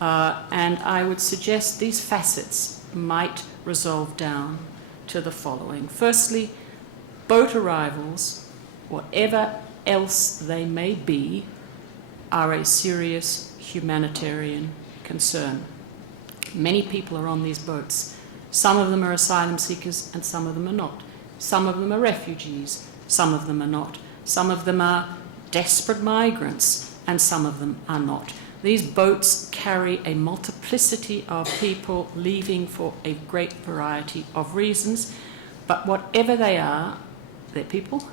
And I would suggest these facets might resolve down to the following. Firstly, boat arrivals, whatever else they may be, are a serious humanitarian concern. Many people are on these boats. Some of them are asylum seekers and some of them are not. Some of them are refugees, some of them are not. Some of them are desperate migrants, and some of them are not. These boats carry a multiplicity of people leaving for a great variety of reasons, but whatever they are, they're people.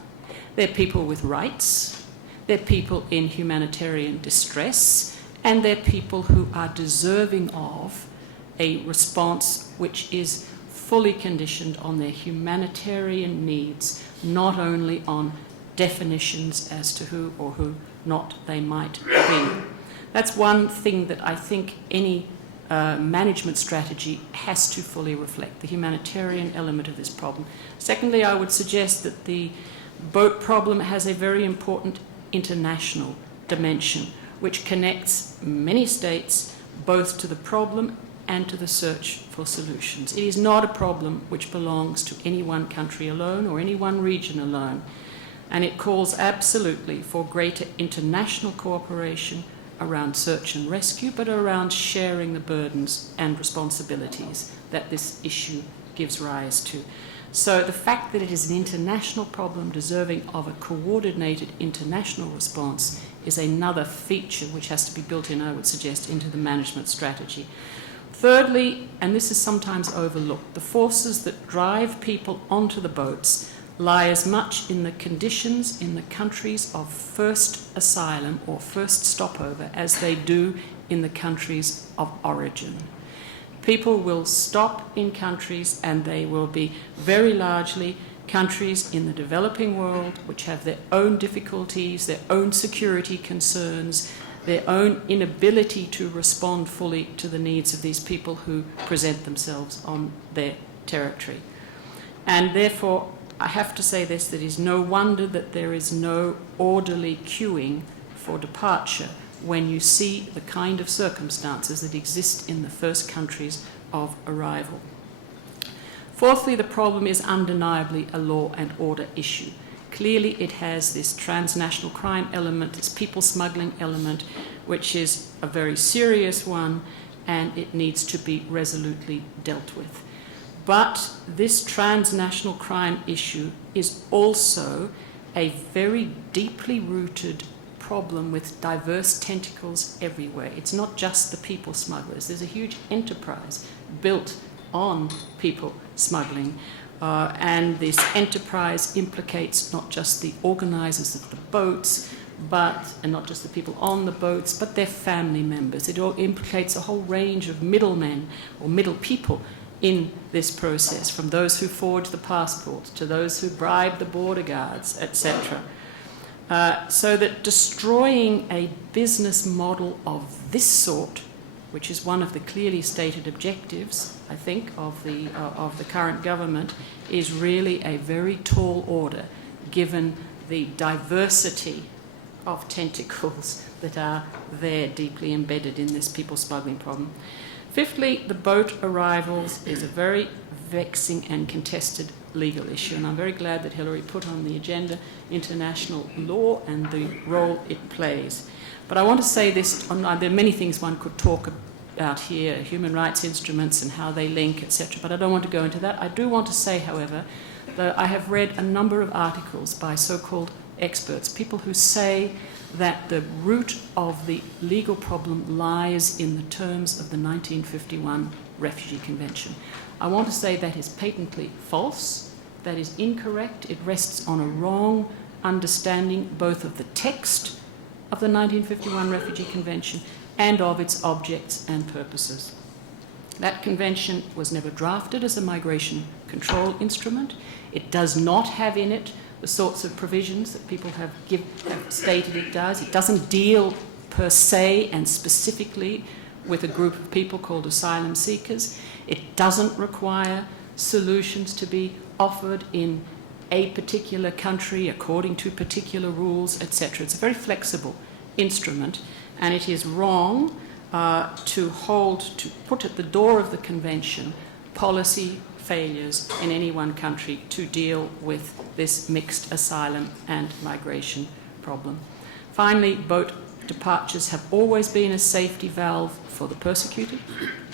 They're people with rights. They're people in humanitarian distress, and they're people who are deserving of a response which is fully conditioned on their humanitarian needs, not only on definitions as to who or who not they might be. That's one thing that I think any management strategy has to fully reflect, the humanitarian element of this problem. Secondly, I would suggest that the boat problem has a very important international dimension, which connects many states both to the problem and to the search for solutions. It is not a problem which belongs to any one country alone or any one region alone, and it calls absolutely for greater international cooperation around search and rescue, but around sharing the burdens and responsibilities that this issue gives rise to. So the fact that it is an international problem deserving of a coordinated international response is another feature which has to be built in, I would suggest, into the management strategy. Thirdly, and this is sometimes overlooked, the forces that drive people onto the boats lie as much in the conditions in the countries of first asylum or first stopover as they do in the countries of origin. People will stop in countries, and they will be very largely countries in the developing world which have their own difficulties, their own security concerns, their own inability to respond fully to the needs of these people who present themselves on their territory. And therefore, I have to say this, that it is no wonder that there is no orderly queuing for departure when you see the kind of circumstances that exist in the first countries of arrival. Fourthly, the problem is undeniably a law and order issue. Clearly, it has this transnational crime element, this people smuggling element, which is a very serious one, and it needs to be resolutely dealt with. But this transnational crime issue is also a very deeply rooted problem with diverse tentacles everywhere. It's not just the people smugglers. There's a huge enterprise built on people smuggling, and this enterprise implicates not just the organisers of the boats, and not just the people on the boats, but their family members. It all implicates a whole range of middlemen or middle people in this process, from those who forge the passport to those who bribe the border guards, etc. So that destroying a business model of this sort, which is one of the clearly stated objectives, I think, of the current government, is really a very tall order, given the diversity of tentacles that are there deeply embedded in this people smuggling problem. Fifthly, the boat arrivals is a very vexing and contested legal issue, and I'm very glad that Hilary put on the agenda international law and the role it plays. But I want to say this, there are many things one could talk about here, human rights instruments and how they link, etc., but I don't want to go into that. I do want to say, however, that I have read a number of articles by so-called experts, people who say that the root of the legal problem lies in the terms of the 1951 Refugee Convention. I want to say that is patently false, that is incorrect. It rests on a wrong understanding both of the text of the 1951 Refugee Convention and of its objects and purposes. That convention was never drafted as a migration control instrument. It does not have in it the sorts of provisions that people have stated it does. It doesn't deal per se and specifically with a group of people called asylum seekers. It doesn't require solutions to be offered in a particular country according to particular rules, etc. It's a very flexible instrument, and it is wrong to put at the door of the convention policy failures in any one country to deal with this mixed asylum and migration problem. Finally, boat departures have always been a safety valve for the persecuted,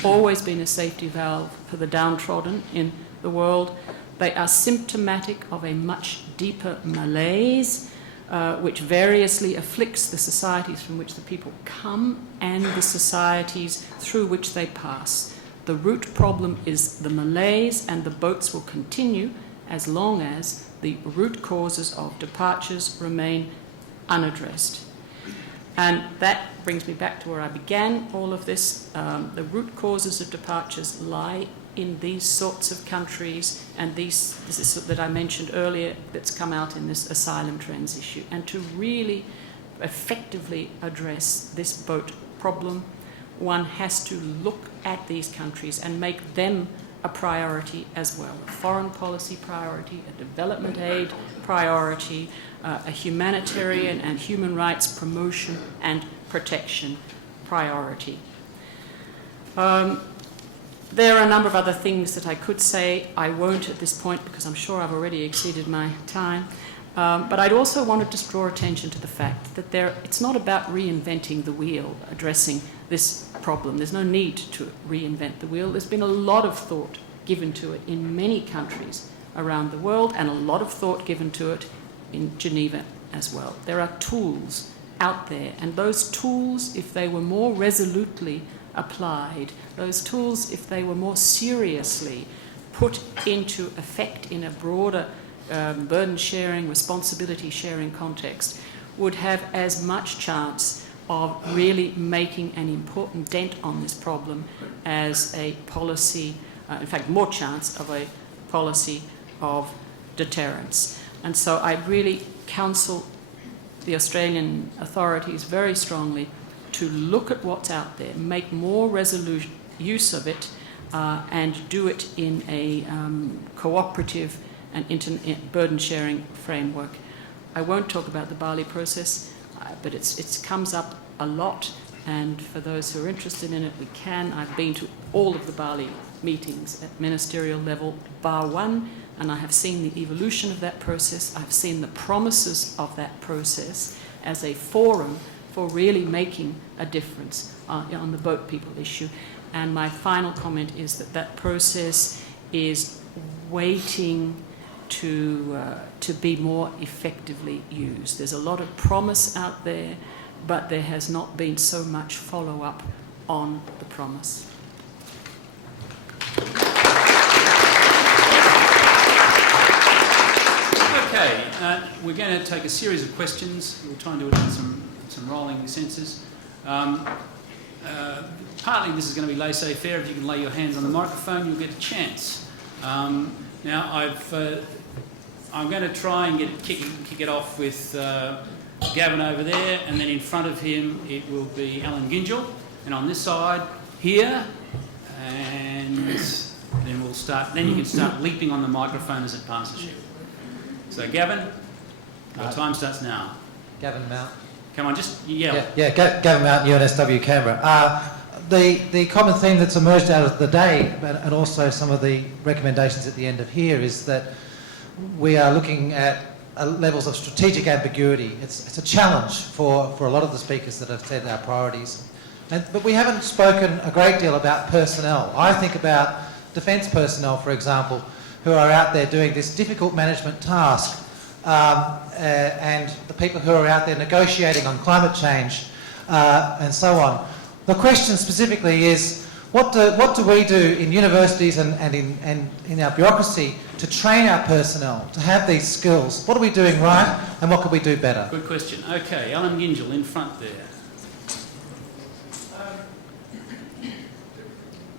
always been a safety valve for the downtrodden in the world. They are symptomatic of a much deeper malaise which variously afflicts the societies from which the people come and the societies through which they pass. The root problem is the malaise, and the boats will continue as long as the root causes of departures remain unaddressed. And that brings me back to where I began all of this. The root causes of departures lie in these sorts of countries, and this is that I mentioned earlier that's come out in this asylum trends issue. And to really effectively address this boat problem, one has to look at these countries and make them a priority as well, a foreign policy priority, a development aid priority, a humanitarian and human rights promotion and protection priority. There are a number of other things that I could say. I won't at this point because I'm sure I've already exceeded my time. But I'd also want to just draw attention to the fact that it's not about reinventing the wheel, addressing this problem. There's no need to reinvent the wheel. There's been a lot of thought given to it in many countries around the world, and a lot of thought given to it in Geneva as well. There are tools out there, and those tools, if they were more resolutely applied, those tools, if they were more seriously put into effect in a broader burden sharing, responsibility sharing context, would have as much chance of really making an important dent on this problem as a policy, in fact, more chance of a policy of deterrence. And so I really counsel the Australian authorities very strongly to look at what's out there, make more resolute use of it, and do it in a cooperative and burden-sharing framework. I won't talk about the Bali process, but it comes up a lot, and for those who are interested in it, we can. I've been to all of the Bali meetings at ministerial level, bar one, and I have seen the evolution of that process. I've seen the promises of that process as a forum for really making a difference on the boat people issue. And my final comment is that process is waiting to be more effectively used. There's a lot of promise out there, but there has not been so much follow-up on the promise. Okay, we're going to take a series of questions. We'll try and do it in some rolling sentences. Partly this is going to be laissez-faire. If you can lay your hands on the microphone, you'll get a chance. Now, I'm going to try and kick it off with Gavin over there, and then in front of him it will be Alan Gingell, and on this side here, and then we'll start. Then you can start leaping on the microphone as it passes you. So, Gavin, your time starts now. Gavin Mount. Come on, just yell. Gavin Mount, UNSW Canberra. The common theme that's emerged out of the day, and also some of the recommendations at the end of here, is that we are looking at levels of strategic ambiguity. It's a challenge for a lot of the speakers that have said our priorities. But we haven't spoken a great deal about personnel. I think about defence personnel, for example, who are out there doing this difficult management task, and the people who are out there negotiating on climate change, and so on. The question specifically is, what do we do in universities and in our bureaucracy to train our personnel to have these skills? What are we doing right, and what could we do better? Good question. Okay, Alan Gingell in front there.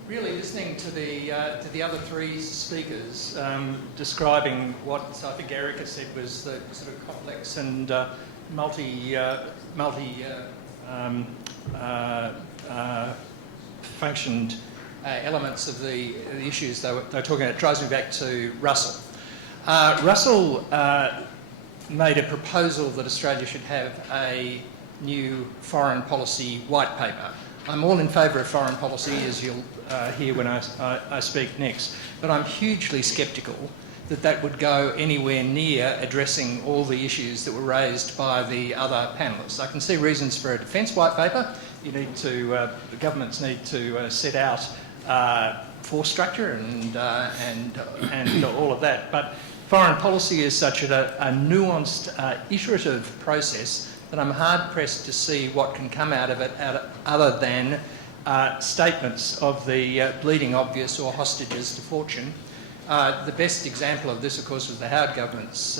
Really listening to the other three speakers describing what I think Erika said was the sort of complex and functioned elements of the issues they were talking about. It drives me back to Russell. Russell made a proposal that Australia should have a new foreign policy white paper. I'm all in favour of foreign policy, as you'll hear when I speak next, but I'm hugely sceptical that would go anywhere near addressing all the issues that were raised by the other panellists. I can see reasons for a defence white paper. The governments need to set out force structure and all of that, but foreign policy is such a nuanced, iterative process that I'm hard-pressed to see what can come out of it other than statements of the bleeding obvious or hostages to fortune. The best example of this, of course, was the Howard government's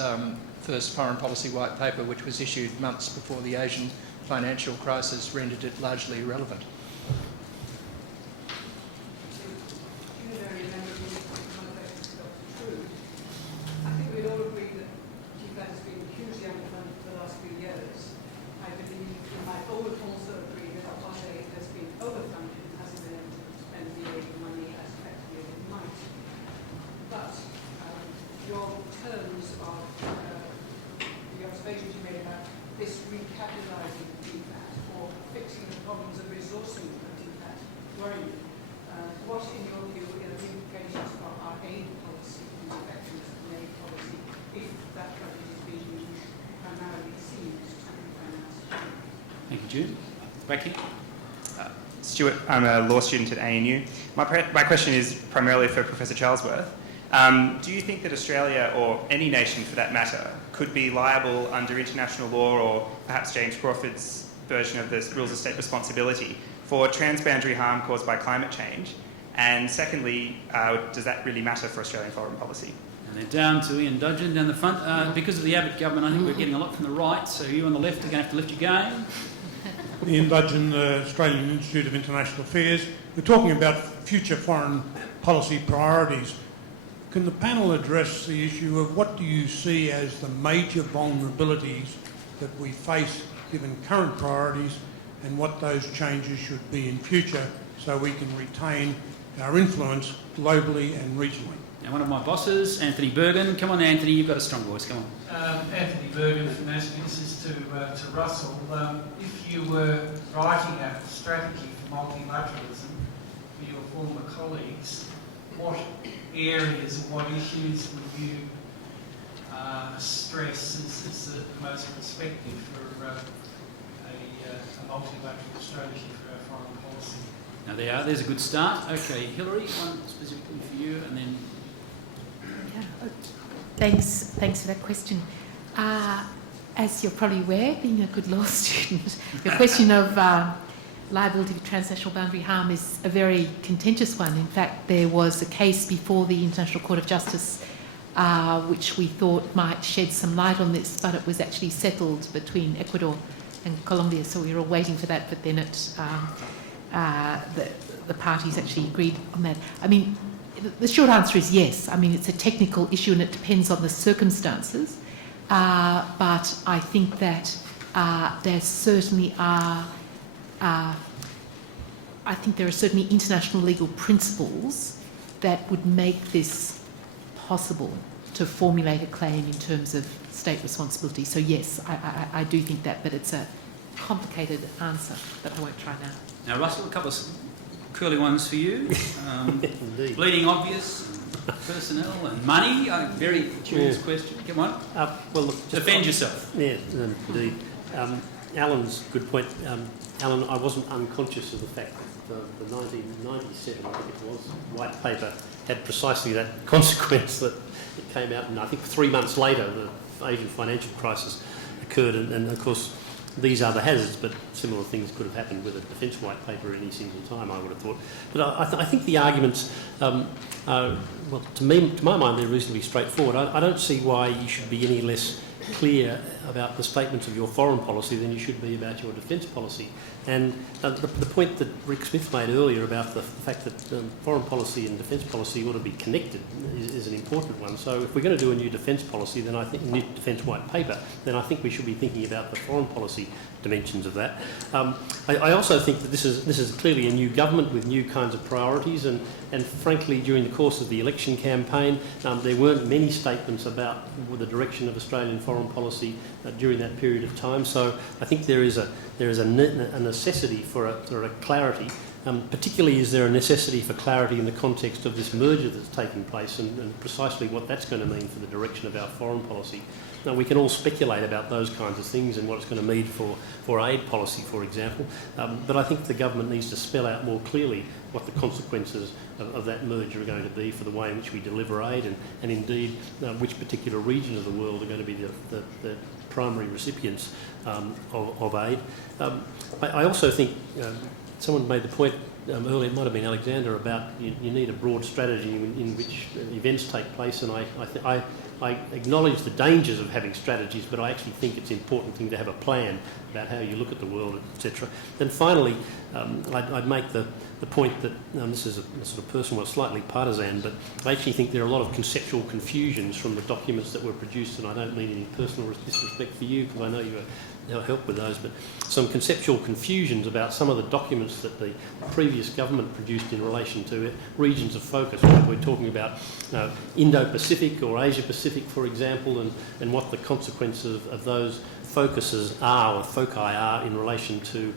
first foreign policy white paper, which was issued months before the Asian financial crisis rendered it largely irrelevant. I think we'd all agree that GFAT has been hugely underfunded for the last few years. I believe we might all also agree that FAIIA has been overfunded and hasn't been able to spend the aid money as effectively as it might. But your terms of the observations you made about this recapitalising GFAT or fixing the problems of resourcing of GFAT worry me. What, in your view, are the implications for our aid policy and the effectiveness of an aid policy if that budget is being used primarily seems to finance? Thank you, Jude. Becky? Stuart, I'm a law student at ANU. My question is primarily for Professor Charlesworth. Do you think that Australia, or any nation for that matter, could be liable under international law, or perhaps James Crawford's version of the Rules of State Responsibility, for transboundary harm caused by climate change? And secondly, does that really matter for Australian foreign policy? And then down to Ian Dudgeon down the front. Because of the Abbott government, I think we're getting a lot from the right, so you on the left are going to have to lift your game. Ian Dudgeon, Australian Institute of International Affairs. We're talking about future foreign policy priorities. Can the panel address the issue of what do you see as the major vulnerabilities that we face given current priorities, and what those changes should be in future so we can retain our influence globally and regionally? Now, one of my bosses, Anthony Bergen. Come on, Anthony, you've got a strong voice. Come on. Anthony Bergen from National. This is to Russell. If you were writing a strategy for multilateralism for your former colleagues, what areas or what issues would you stress as the most prospective for a multilateral strategy for our foreign policy? Now, there's a good start. Okay, Hilary, one specifically for you, and then... Yeah. Thanks for that question. As you're probably aware, being a good law student, the question of liability for transnational boundary harm is a very contentious one. In fact, there was a case before the International Court of Justice which we thought might shed some light on this, but it was actually settled between Ecuador and Colombia, so we were all waiting for that, but then the parties actually agreed on that. I mean, the short answer is yes. I mean, it's a technical issue and it depends on the circumstances, but I think that there certainly are international legal principles that would make this possible to formulate a claim in terms of state responsibility. So yes, I do think that, but it's a complicated answer that I won't try now. Now, Russell, a couple of curly ones for you. Bleeding obvious, personnel and money. A very curious question. Come on. Well, look, defend yourself. Yeah, indeed. Alan's good point. Alan, I wasn't unconscious of the fact that the 1997, I think it was, white paper had precisely that consequence, that it came out, and I think 3 months later the Asian financial crisis occurred, and of course these are the hazards, but similar things could have happened with a defence white paper at any single time, I would have thought. But I think the arguments, well, to my mind, they're reasonably straightforward. I don't see why you should be any less clear about the statements of your foreign policy than you should be about your defence policy. And the point that Rick Smith made earlier about the fact that foreign policy and defence policy ought to be connected is an important one. So if we're going to do a new defence policy, then I think a new defence white paper, then I think we should be thinking about the foreign policy dimensions of that. I also think that this is clearly a new government with new kinds of priorities, and frankly, during the course of the election campaign, there weren't many statements about the direction of Australian foreign policy during that period of time. So I think there is a necessity for a clarity Particularly, is there a necessity for clarity in the context of this merger that's taking place and precisely what that's going to mean for the direction of our foreign policy? Now, we can all speculate about those kinds of things and what it's going to mean for aid policy, for example, but I think the government needs to spell out more clearly what the consequences of that merger are going to be for the way in which we deliver aid and indeed which particular regions of the world are going to be the primary recipients of aid. I also think someone made the point earlier, it might have been Alexander, about you need a broad strategy in which events take place, and I acknowledge the dangers of having strategies, but I actually think it's an important thing to have a plan about how you look at the world, etc. And finally, I'd make the point that this is a sort of personal or slightly partisan, but I actually think there are a lot of conceptual confusions from the documents that were produced, and I don't mean any personal disrespect for you, because I know you help with those, but some conceptual confusions about some of the documents that the previous government produced in relation to regions of focus. We're talking about Indo-Pacific or Asia-Pacific, for example, and what the consequences of those focuses are, or foci are, in relation to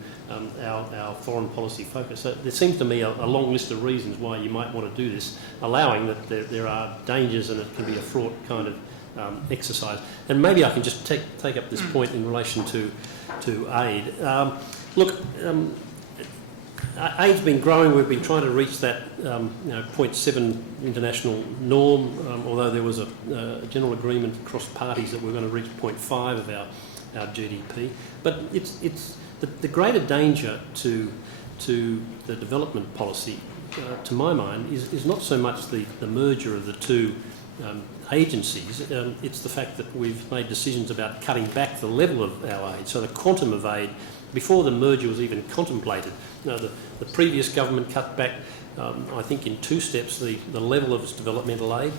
our foreign policy focus. So there seems to me a long list of reasons why you might want to do this, allowing that there are dangers and it can be a fraught kind of exercise. And maybe I can just take up this point in relation to aid. Aid's been growing. We've been trying to reach that 0.7 international norm, although there was a general agreement across parties that we're going to reach 0.5 of our GDP. But it's the greater danger to the development policy, to my mind, is not so much the merger of the two agencies. It's the fact that we've made decisions about cutting back the level of our aid, so the quantum of aid, before the merger was even contemplated. The previous government cut back, I think in 2 steps, the level of its developmental aid,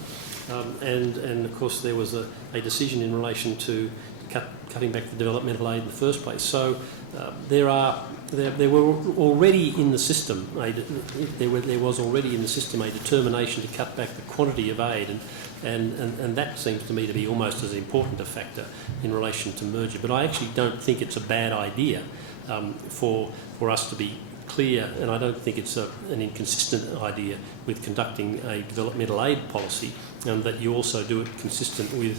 and of course there was a decision in relation to cutting back the developmental aid in the first place. So there were already in the system, there was already in the system a determination to cut back the quantity of aid, and that seems to me to be almost as important a factor in relation to merger. But I actually don't think it's a bad idea for us to be clear, and I don't think it's an inconsistent idea with conducting a developmental aid policy, that you also do it consistent with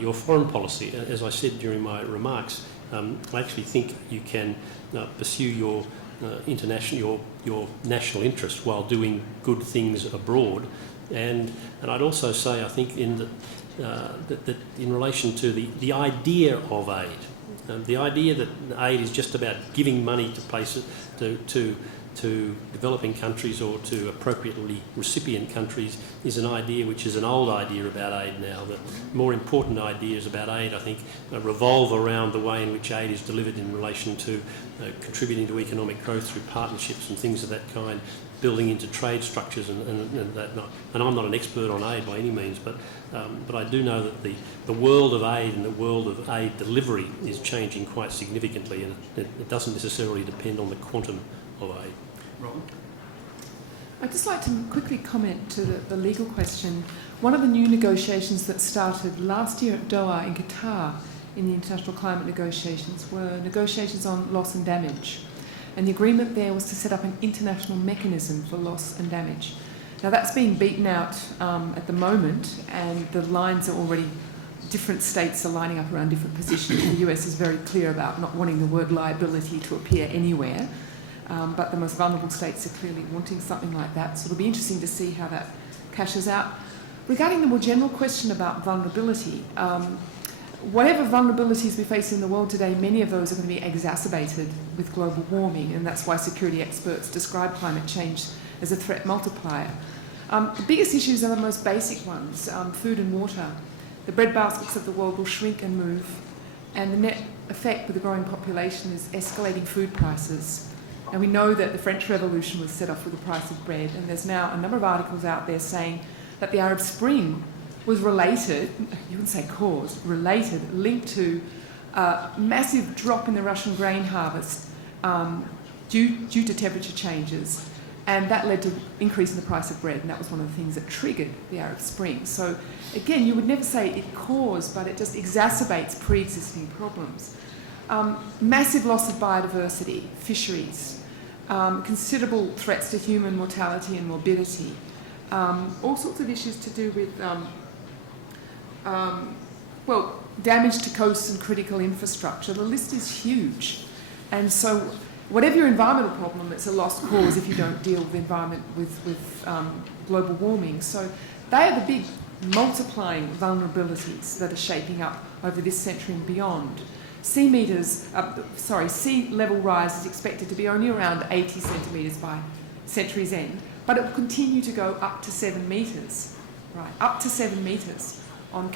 your foreign policy. As I said during my remarks, I actually think you can pursue your your national interest while doing good things abroad. And I'd also say, I think, that in relation to the idea of aid, the idea that aid is just about giving money to places, to developing countries or to appropriately recipient countries, is an idea which is an old idea about aid now. The more important ideas about aid, I think, revolve around the way in which aid is delivered in relation to contributing to economic growth through partnerships and things of that kind, building into trade structures and that. And I'm not an expert on aid by any means, but I do know that the world of aid and the world of aid delivery is changing quite significantly, and it doesn't necessarily depend on the quantum of aid. Robyn? I'd just like to quickly comment to the legal question. One of the new negotiations that started last year at Doha in Qatar in the international climate negotiations were negotiations on loss and damage. And the agreement there was to set up an international mechanism for loss and damage. Now that's being beaten out at the moment, and the lines are already, different states are lining up around different positions. The US is very clear about not wanting the word liability to appear anywhere, but the most vulnerable states are clearly wanting something like that. So it'll be interesting to see how that cashes out. Regarding the more general question about vulnerability, whatever vulnerabilities we face in the world today, many of those are going to be exacerbated with global warming, and that's why security experts describe climate change as a threat multiplier. The biggest issues are the most basic ones, food and water. The breadbaskets of the world will shrink and move, and the net effect with the growing population is escalating food prices. And we know that the French Revolution was set off with the price of bread, and there's now a number of articles out there saying that the Arab Spring was related, you wouldn't say caused, related, linked to a massive drop in the Russian grain harvest due to temperature changes. And that led to an increase in the price of bread, and that was one of the things that triggered the Arab Spring. So again, you would never say it caused, but it just exacerbates pre-existing problems. Massive loss of biodiversity, fisheries, considerable threats to human mortality and morbidity, all sorts of issues to do with, damage to coasts and critical infrastructure. The list is huge. And so whatever your environmental problem, it's a lost cause if you don't deal with the environment with global warming. So they are the big multiplying vulnerabilities that are shaping up over this century and beyond. Sea level rise is expected to be only around 80 centimetres by century's end, but it will continue to go up to 7 metres, right? Up to 7 metres on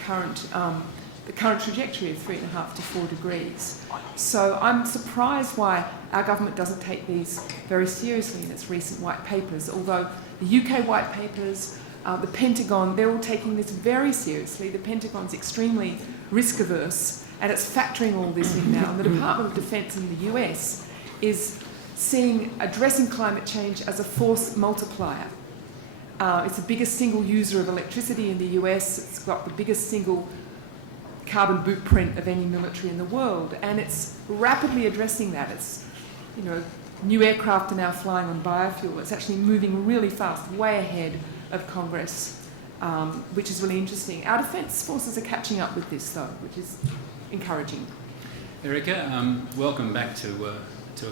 the current trajectory of 3.5 to 4 degrees. So I'm surprised why our government doesn't take these very seriously in its recent white papers, although the UK white papers, the Pentagon, they're all taking this very seriously. The Pentagon's extremely risk averse, and it's factoring all this in now. And the Department of Defense in the US is addressing climate change as a force multiplier. It's the biggest single user of electricity in the US. It's got the biggest single carbon bootprint of any military in the world, and it's rapidly addressing that. It's, new aircraft are now flying on biofuel. It's actually moving really fast, way ahead of Congress, which is really interesting. Our defence forces are catching up with this, though, which is encouraging. Erika, welcome back to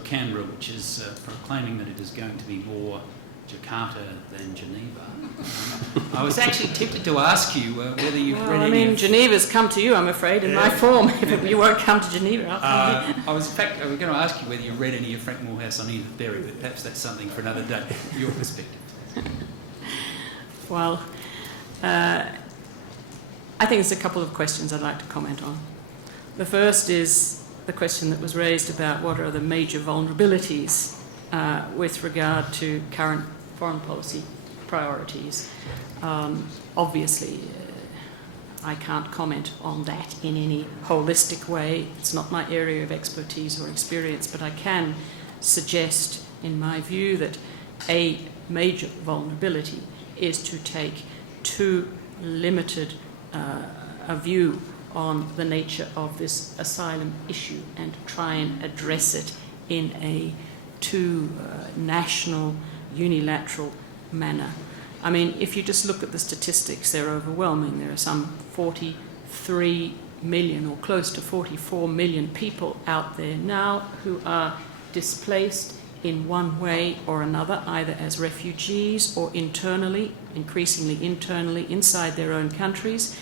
Canberra, which is proclaiming that it is going to be more Jakarta than Geneva. I was actually tempted to ask you whether you've read any... I mean, Geneva's come to you, I'm afraid, in my form. If you won't come to Geneva, I'll come I was going to ask you whether you read any of Frank Morehouse on Edith Berry, but perhaps that's something for another day, your perspective. Well, I think there's a couple of questions I'd like to comment on. The first is the question that was raised about what are the major vulnerabilities with regard to current foreign policy priorities. Obviously, I can't comment on that in any holistic way. It's not my area of expertise or experience, but I can suggest, in my view, that a major vulnerability is to take too limited a view on the nature of this asylum issue and try and address it in a too national, unilateral manner. I mean, if you just look at the statistics, they're overwhelming. There are some 43 million or close to 44 million people out there now who are displaced in one way or another, either as refugees or internally, increasingly internally, inside their own countries,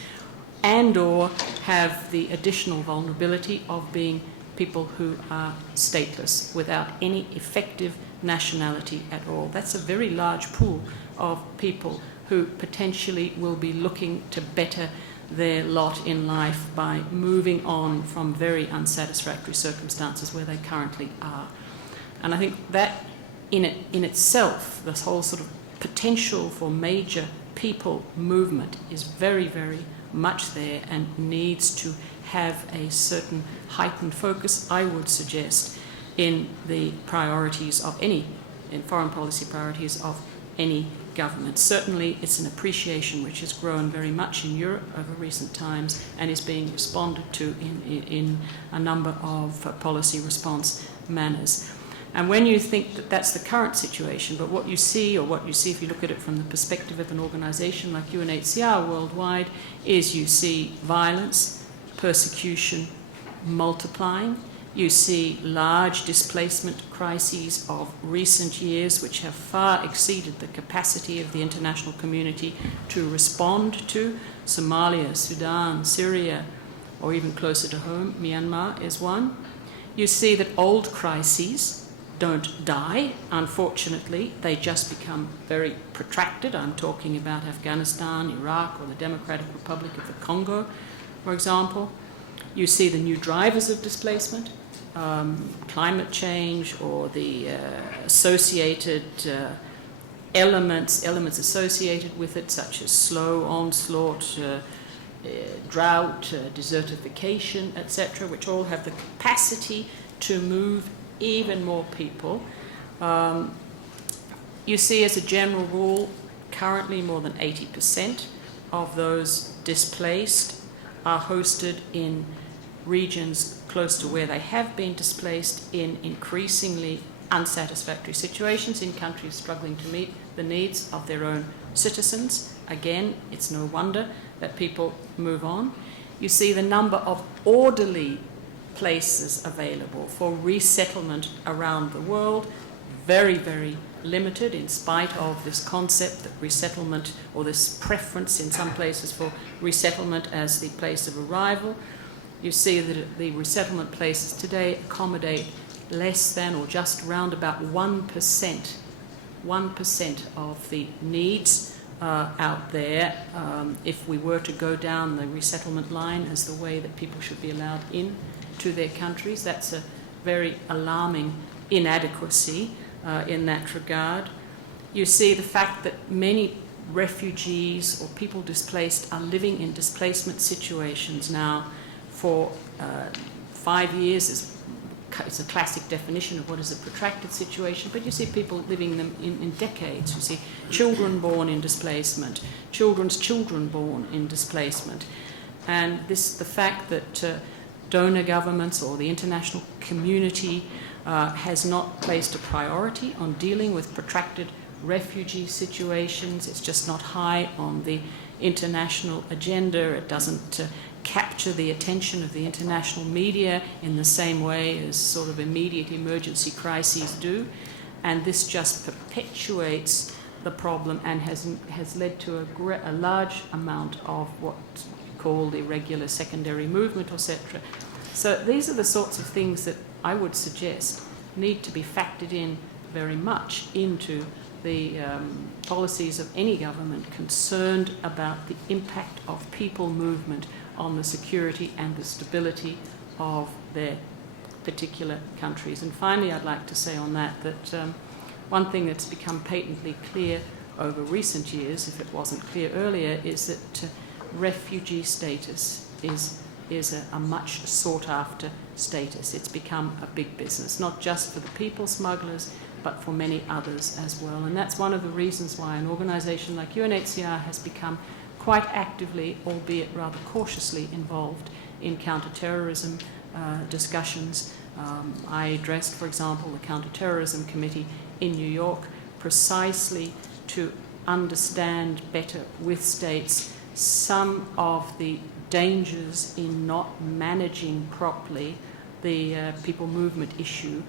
and or have the additional vulnerability of being people who are stateless without any effective nationality at all. That's a very large pool of people who potentially will be looking to better their lot in life by moving on from very unsatisfactory circumstances where they currently are. And I think that in itself, this whole sort of potential for major people movement is very, very much there and needs to have a certain heightened focus, I would suggest, in the priorities of in foreign policy priorities of any government. Certainly it's an appreciation which has grown very much in Europe over recent times and is being responded to in a number of policy response manners. And when you think that that's the current situation, but what you see if you look at it from the perspective of an organisation like UNHCR worldwide, is you see violence, persecution multiplying. You see large displacement crises of recent years which have far exceeded the capacity of the international community to respond to. Somalia, Sudan, Syria, or even closer to home, Myanmar is one. You see that old crises don't die, unfortunately. They just become very protracted. I'm talking about Afghanistan, Iraq, or the Democratic Republic of the Congo, for example. You see the new drivers of displacement, climate change, or the associated elements associated with it, such as slow onslaught, drought, desertification, etc., which all have the capacity to move even more people. You see, as a general rule, currently more than 80% of those displaced are hosted in regions close to where they have been displaced in increasingly unsatisfactory situations in countries struggling to meet the needs of their own citizens. Again, it's no wonder that people move on. You see the number of orderly places available for resettlement around the world, very, very limited, in spite of this concept that resettlement, or this preference in some places for resettlement as the place of arrival. You see that the resettlement places today accommodate less than, or just round about 1% of the needs out there. If we were to go down the resettlement line as the way that people should be allowed in to their countries, that's a very alarming inadequacy in that regard. You see the fact that many refugees or people displaced are living in displacement situations now for 5 years. It's a classic definition of what is a protracted situation, but you see people living them in decades. You see children born in displacement, children's children born in displacement. And the fact that donor governments or the international community has not placed a priority on dealing with protracted refugee situations. It's just not high on the international agenda. It doesn't capture the attention of the international media in the same way as sort of immediate emergency crises do. And this just perpetuates the problem and has led to a large amount of what's called irregular secondary movement, etc. So these are the sorts of things that I would suggest need to be factored in very much into the policies of any government concerned about the impact of people movement on the security and the stability of their particular countries. And finally, I'd like to say on that one thing that's become patently clear over recent years, if it wasn't clear earlier, is that refugee status is a much sought-after status. It's become a big business, not just for the people smugglers, but for many others as well. And that's one of the reasons why an organisation like UNHCR has become quite actively, albeit rather cautiously, involved in counter-terrorism discussions. I addressed, for example, the Counter-Terrorism Committee in New York precisely to understand better with states some of the dangers in not managing properly the people movement issue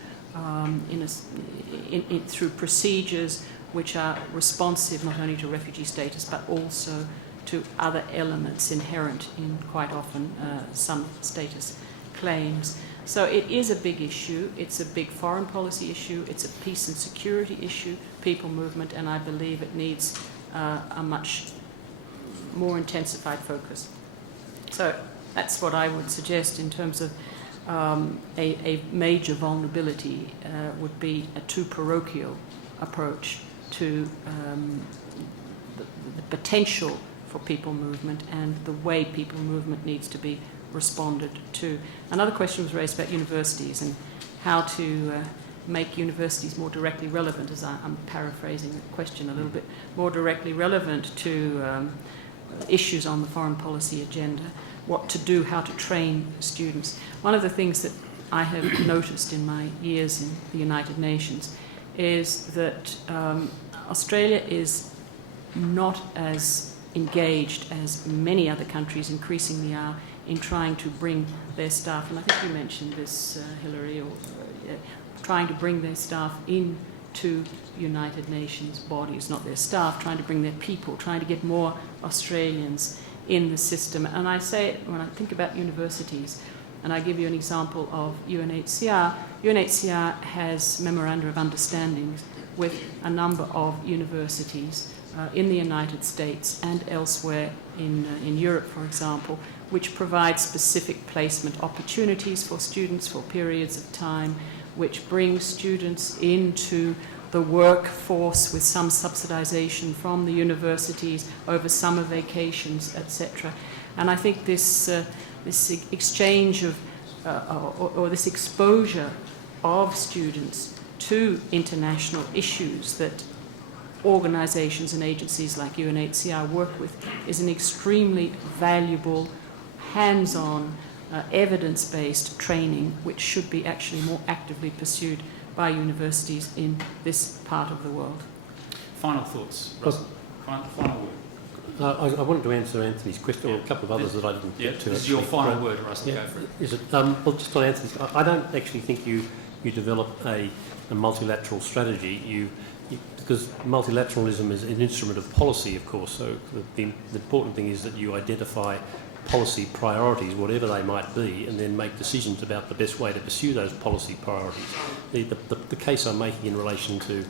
through procedures which are responsive not only to refugee status but also to other elements inherent in quite often some status claims. So it is a big issue. It's a big foreign policy issue. It's a peace and security issue, people movement, and I believe it needs a much more intensified focus. So that's what I would suggest in terms of a major vulnerability would be a too parochial approach to the potential for people movement and the way people movement needs to be responded to. Another question was raised about universities and how to make universities more directly relevant, as I'm paraphrasing the question a little bit, more directly relevant to issues on the foreign policy agenda, what to do, how to train students. One of the things that I have noticed in my years in the United Nations is that Australia is not as engaged as many other countries increasingly are in trying to bring their staff, and I think you mentioned this, Hilary, trying to bring their staff into United Nations bodies, not their staff, trying to bring their people, trying to get more Australians in the system. And I say it when I think about universities, and I give you an example of UNHCR. UNHCR has memoranda of understanding with a number of universities in the United States and elsewhere in Europe, for example, which provide specific placement opportunities for students for periods of time, which bring students into the workforce with some subsidization from the universities over summer vacations, etc. And I think this exchange of or this exposure of students to international issues that organisations and agencies like UNHCR work with is an extremely valuable, hands-on evidence-based training, which should be actually more actively pursued by universities in this part of the world. Final thoughts, Russell? Final word. I wanted to answer Anthony's question, or a couple of others that I didn't get to. This is your actually. final word, Russell. Go for it. Is it? Well, just on Anthony's, I don't actually think you develop a multilateral strategy. Because multilateralism is an instrument of policy, of course. So the important thing is that you identify policy priorities, whatever they might be, and then make decisions about the best way to pursue those policy priorities. The case I'm making in relation to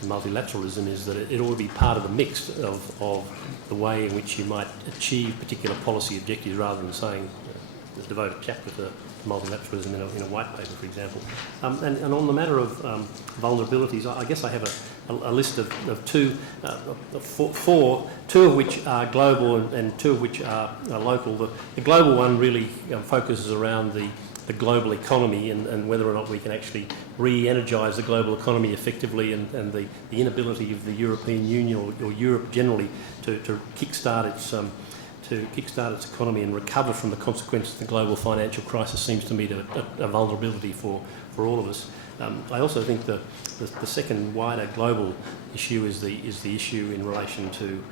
multilateralism is that it ought to be part of the mix of the way in which you might achieve particular policy objectives, rather than saying devote a chapter to multilateralism in a white paper, for example. And on the matter of vulnerabilities, I guess I have a list of four, two of which are global and two of which are local. The global one really focuses around the global economy and whether or not we can actually re-energise the global economy effectively, and the inability of the European Union or Europe generally to kickstart its economy and recover from the consequences of the global financial crisis seems to me a vulnerability for all of us. I also think the second wider global issue is the issue in relation to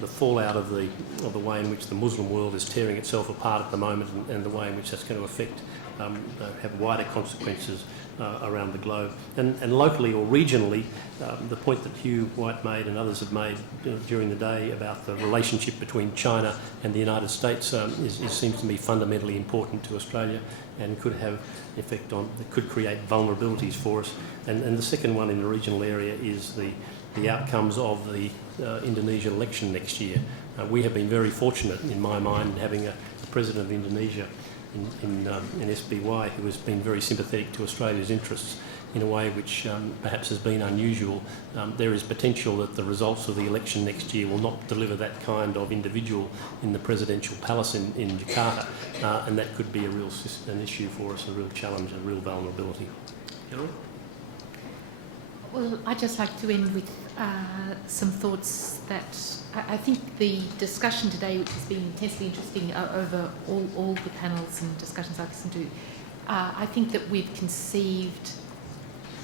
the fallout of the way in which the Muslim world is tearing itself apart at the moment, and the way in which that's going to affect have wider consequences around the globe. And locally or regionally, the point that Hugh White made and others have made during the day about the relationship between China and the United States seems to me fundamentally important to Australia, and could have effect could create vulnerabilities for us. And the second one in the regional area is the outcomes of the Indonesian election next year. We have been very fortunate, in my mind, having a president of Indonesia in SBY who has been very sympathetic to Australia's interests in a way which perhaps has been unusual. There is potential that the results of the election next year will not deliver that kind of individual in the presidential palace in Jakarta, and that could be an issue for us, a real challenge, a real vulnerability. Hilary? Well, I'd just like to end with some thoughts that I think the discussion today, which has been intensely interesting over all the panels and discussions I've listened to, I think that we've conceived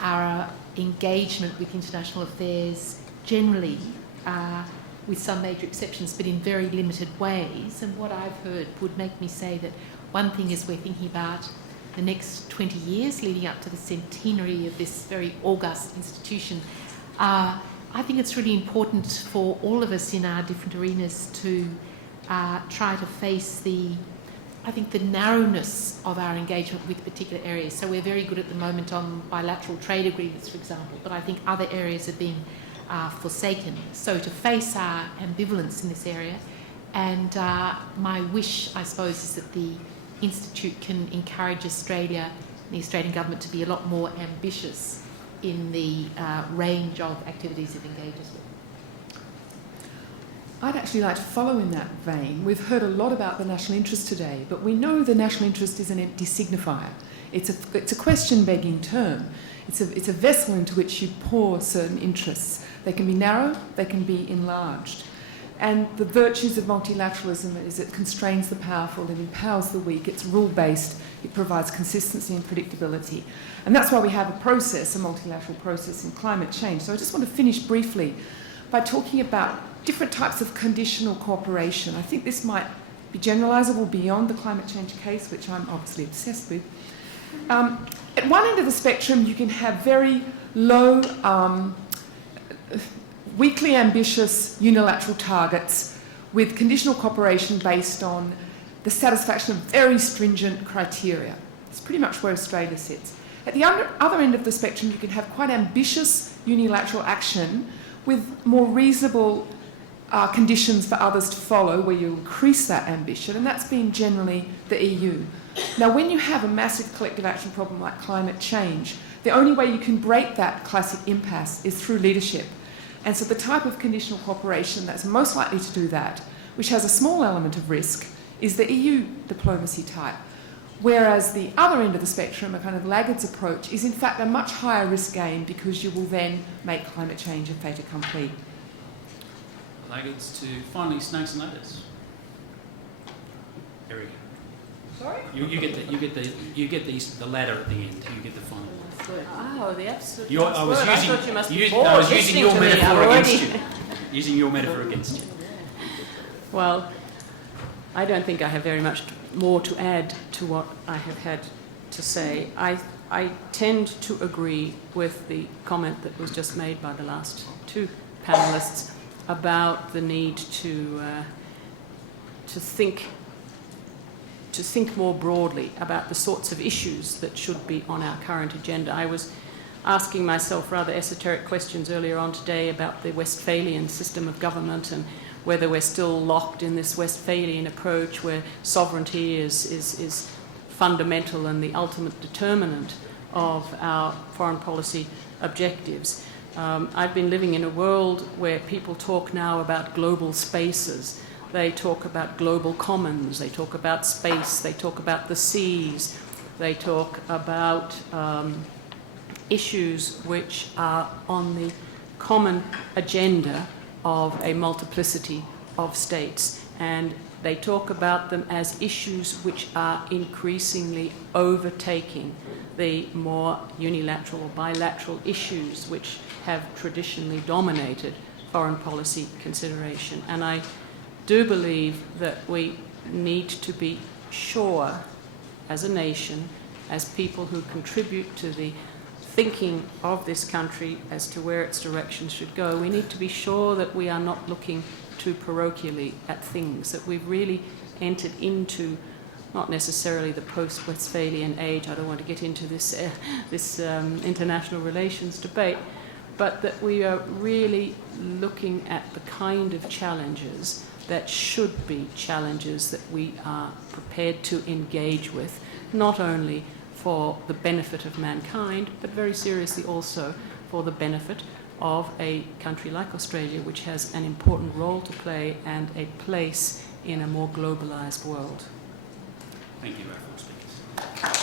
our engagement with international affairs generally, with some major exceptions, but in very limited ways. And what I've heard would make me say that one thing is we're thinking about the next 20 years leading up to the centenary of this very august institution. I think it's really important for all of us in our different arenas to try to face the narrowness of our engagement with particular areas. So we're very good at the moment on bilateral trade agreements, for example, but I think other areas have been forsaken. So to face our ambivalence in this area, and my wish, I suppose, is that the Institute can encourage Australia and the Australian government to be a lot more ambitious in the range of activities it engages with. I'd actually like to follow in that vein. We've heard a lot about the national interest today, but we know the national interest is an empty signifier. It's a question-begging term. It's a vessel into which you pour certain interests. They can be narrow, they can be enlarged. And the virtues of multilateralism is it constrains the powerful, it empowers the weak, it's rule-based, it provides consistency and predictability. And that's why we have a multilateral process in climate change. So I just want to finish briefly by talking about different types of conditional cooperation. I think this might be generalisable beyond the climate change case, which I'm obviously obsessed with. At one end of the spectrum, you can have very low, weakly ambitious unilateral targets with conditional cooperation based on the satisfaction of very stringent criteria. It's pretty much where Australia sits. At the other end of the spectrum, you can have quite ambitious unilateral action with more reasonable conditions for others to follow, where you increase that ambition, and that's been generally the EU. Now, when you have a massive collective action problem like climate change, the only way you can break that classic impasse is through leadership. And so the type of conditional cooperation that's most likely to do that, which has a small element of risk, is the EU diplomacy type. Whereas the other end of the spectrum, a kind of laggards approach, is in fact a much higher risk game, because you will then make climate change a fait accompli. Laggards to finally snakes and ladders. Erika. Sorry? You get the ladder at the end. You get the final. Oh, the absolute. I was word. I using, thought you must be I bored was using listening your to me. metaphor I'm against already- you. Using your metaphor against you. Well, I don't think I have very much more to add to what I have had to say. I tend to agree with the comment that was just made by the last two panellists about the need to think more broadly about the sorts of issues that should be on our current agenda. I was asking myself rather esoteric questions earlier on today about the Westphalian system of government and whether we're still locked in this Westphalian approach where sovereignty is fundamental and the ultimate determinant of our foreign policy objectives. I've been living in a world where people talk now about global spaces. They talk about global commons, they talk about space, they talk about the seas, they talk about issues which are on the common agenda of a multiplicity of states, and they talk about them as issues which are increasingly overtaking the more unilateral or bilateral issues which have traditionally dominated foreign policy consideration. And I do believe that we need to be sure as a nation, as people who contribute to the thinking of this country as to where its direction should go, we need to be sure that we are not looking too parochially at things, that we've really entered into not necessarily the post-Westphalian age, I don't want to get into this international relations debate, but that we are really looking at the kind of challenges that should be challenges that we are prepared to engage with, not only for the benefit of mankind, but very seriously also for the benefit of a country like Australia, which has an important role to play and a place in a more globalised world. Thank you, our four speakers.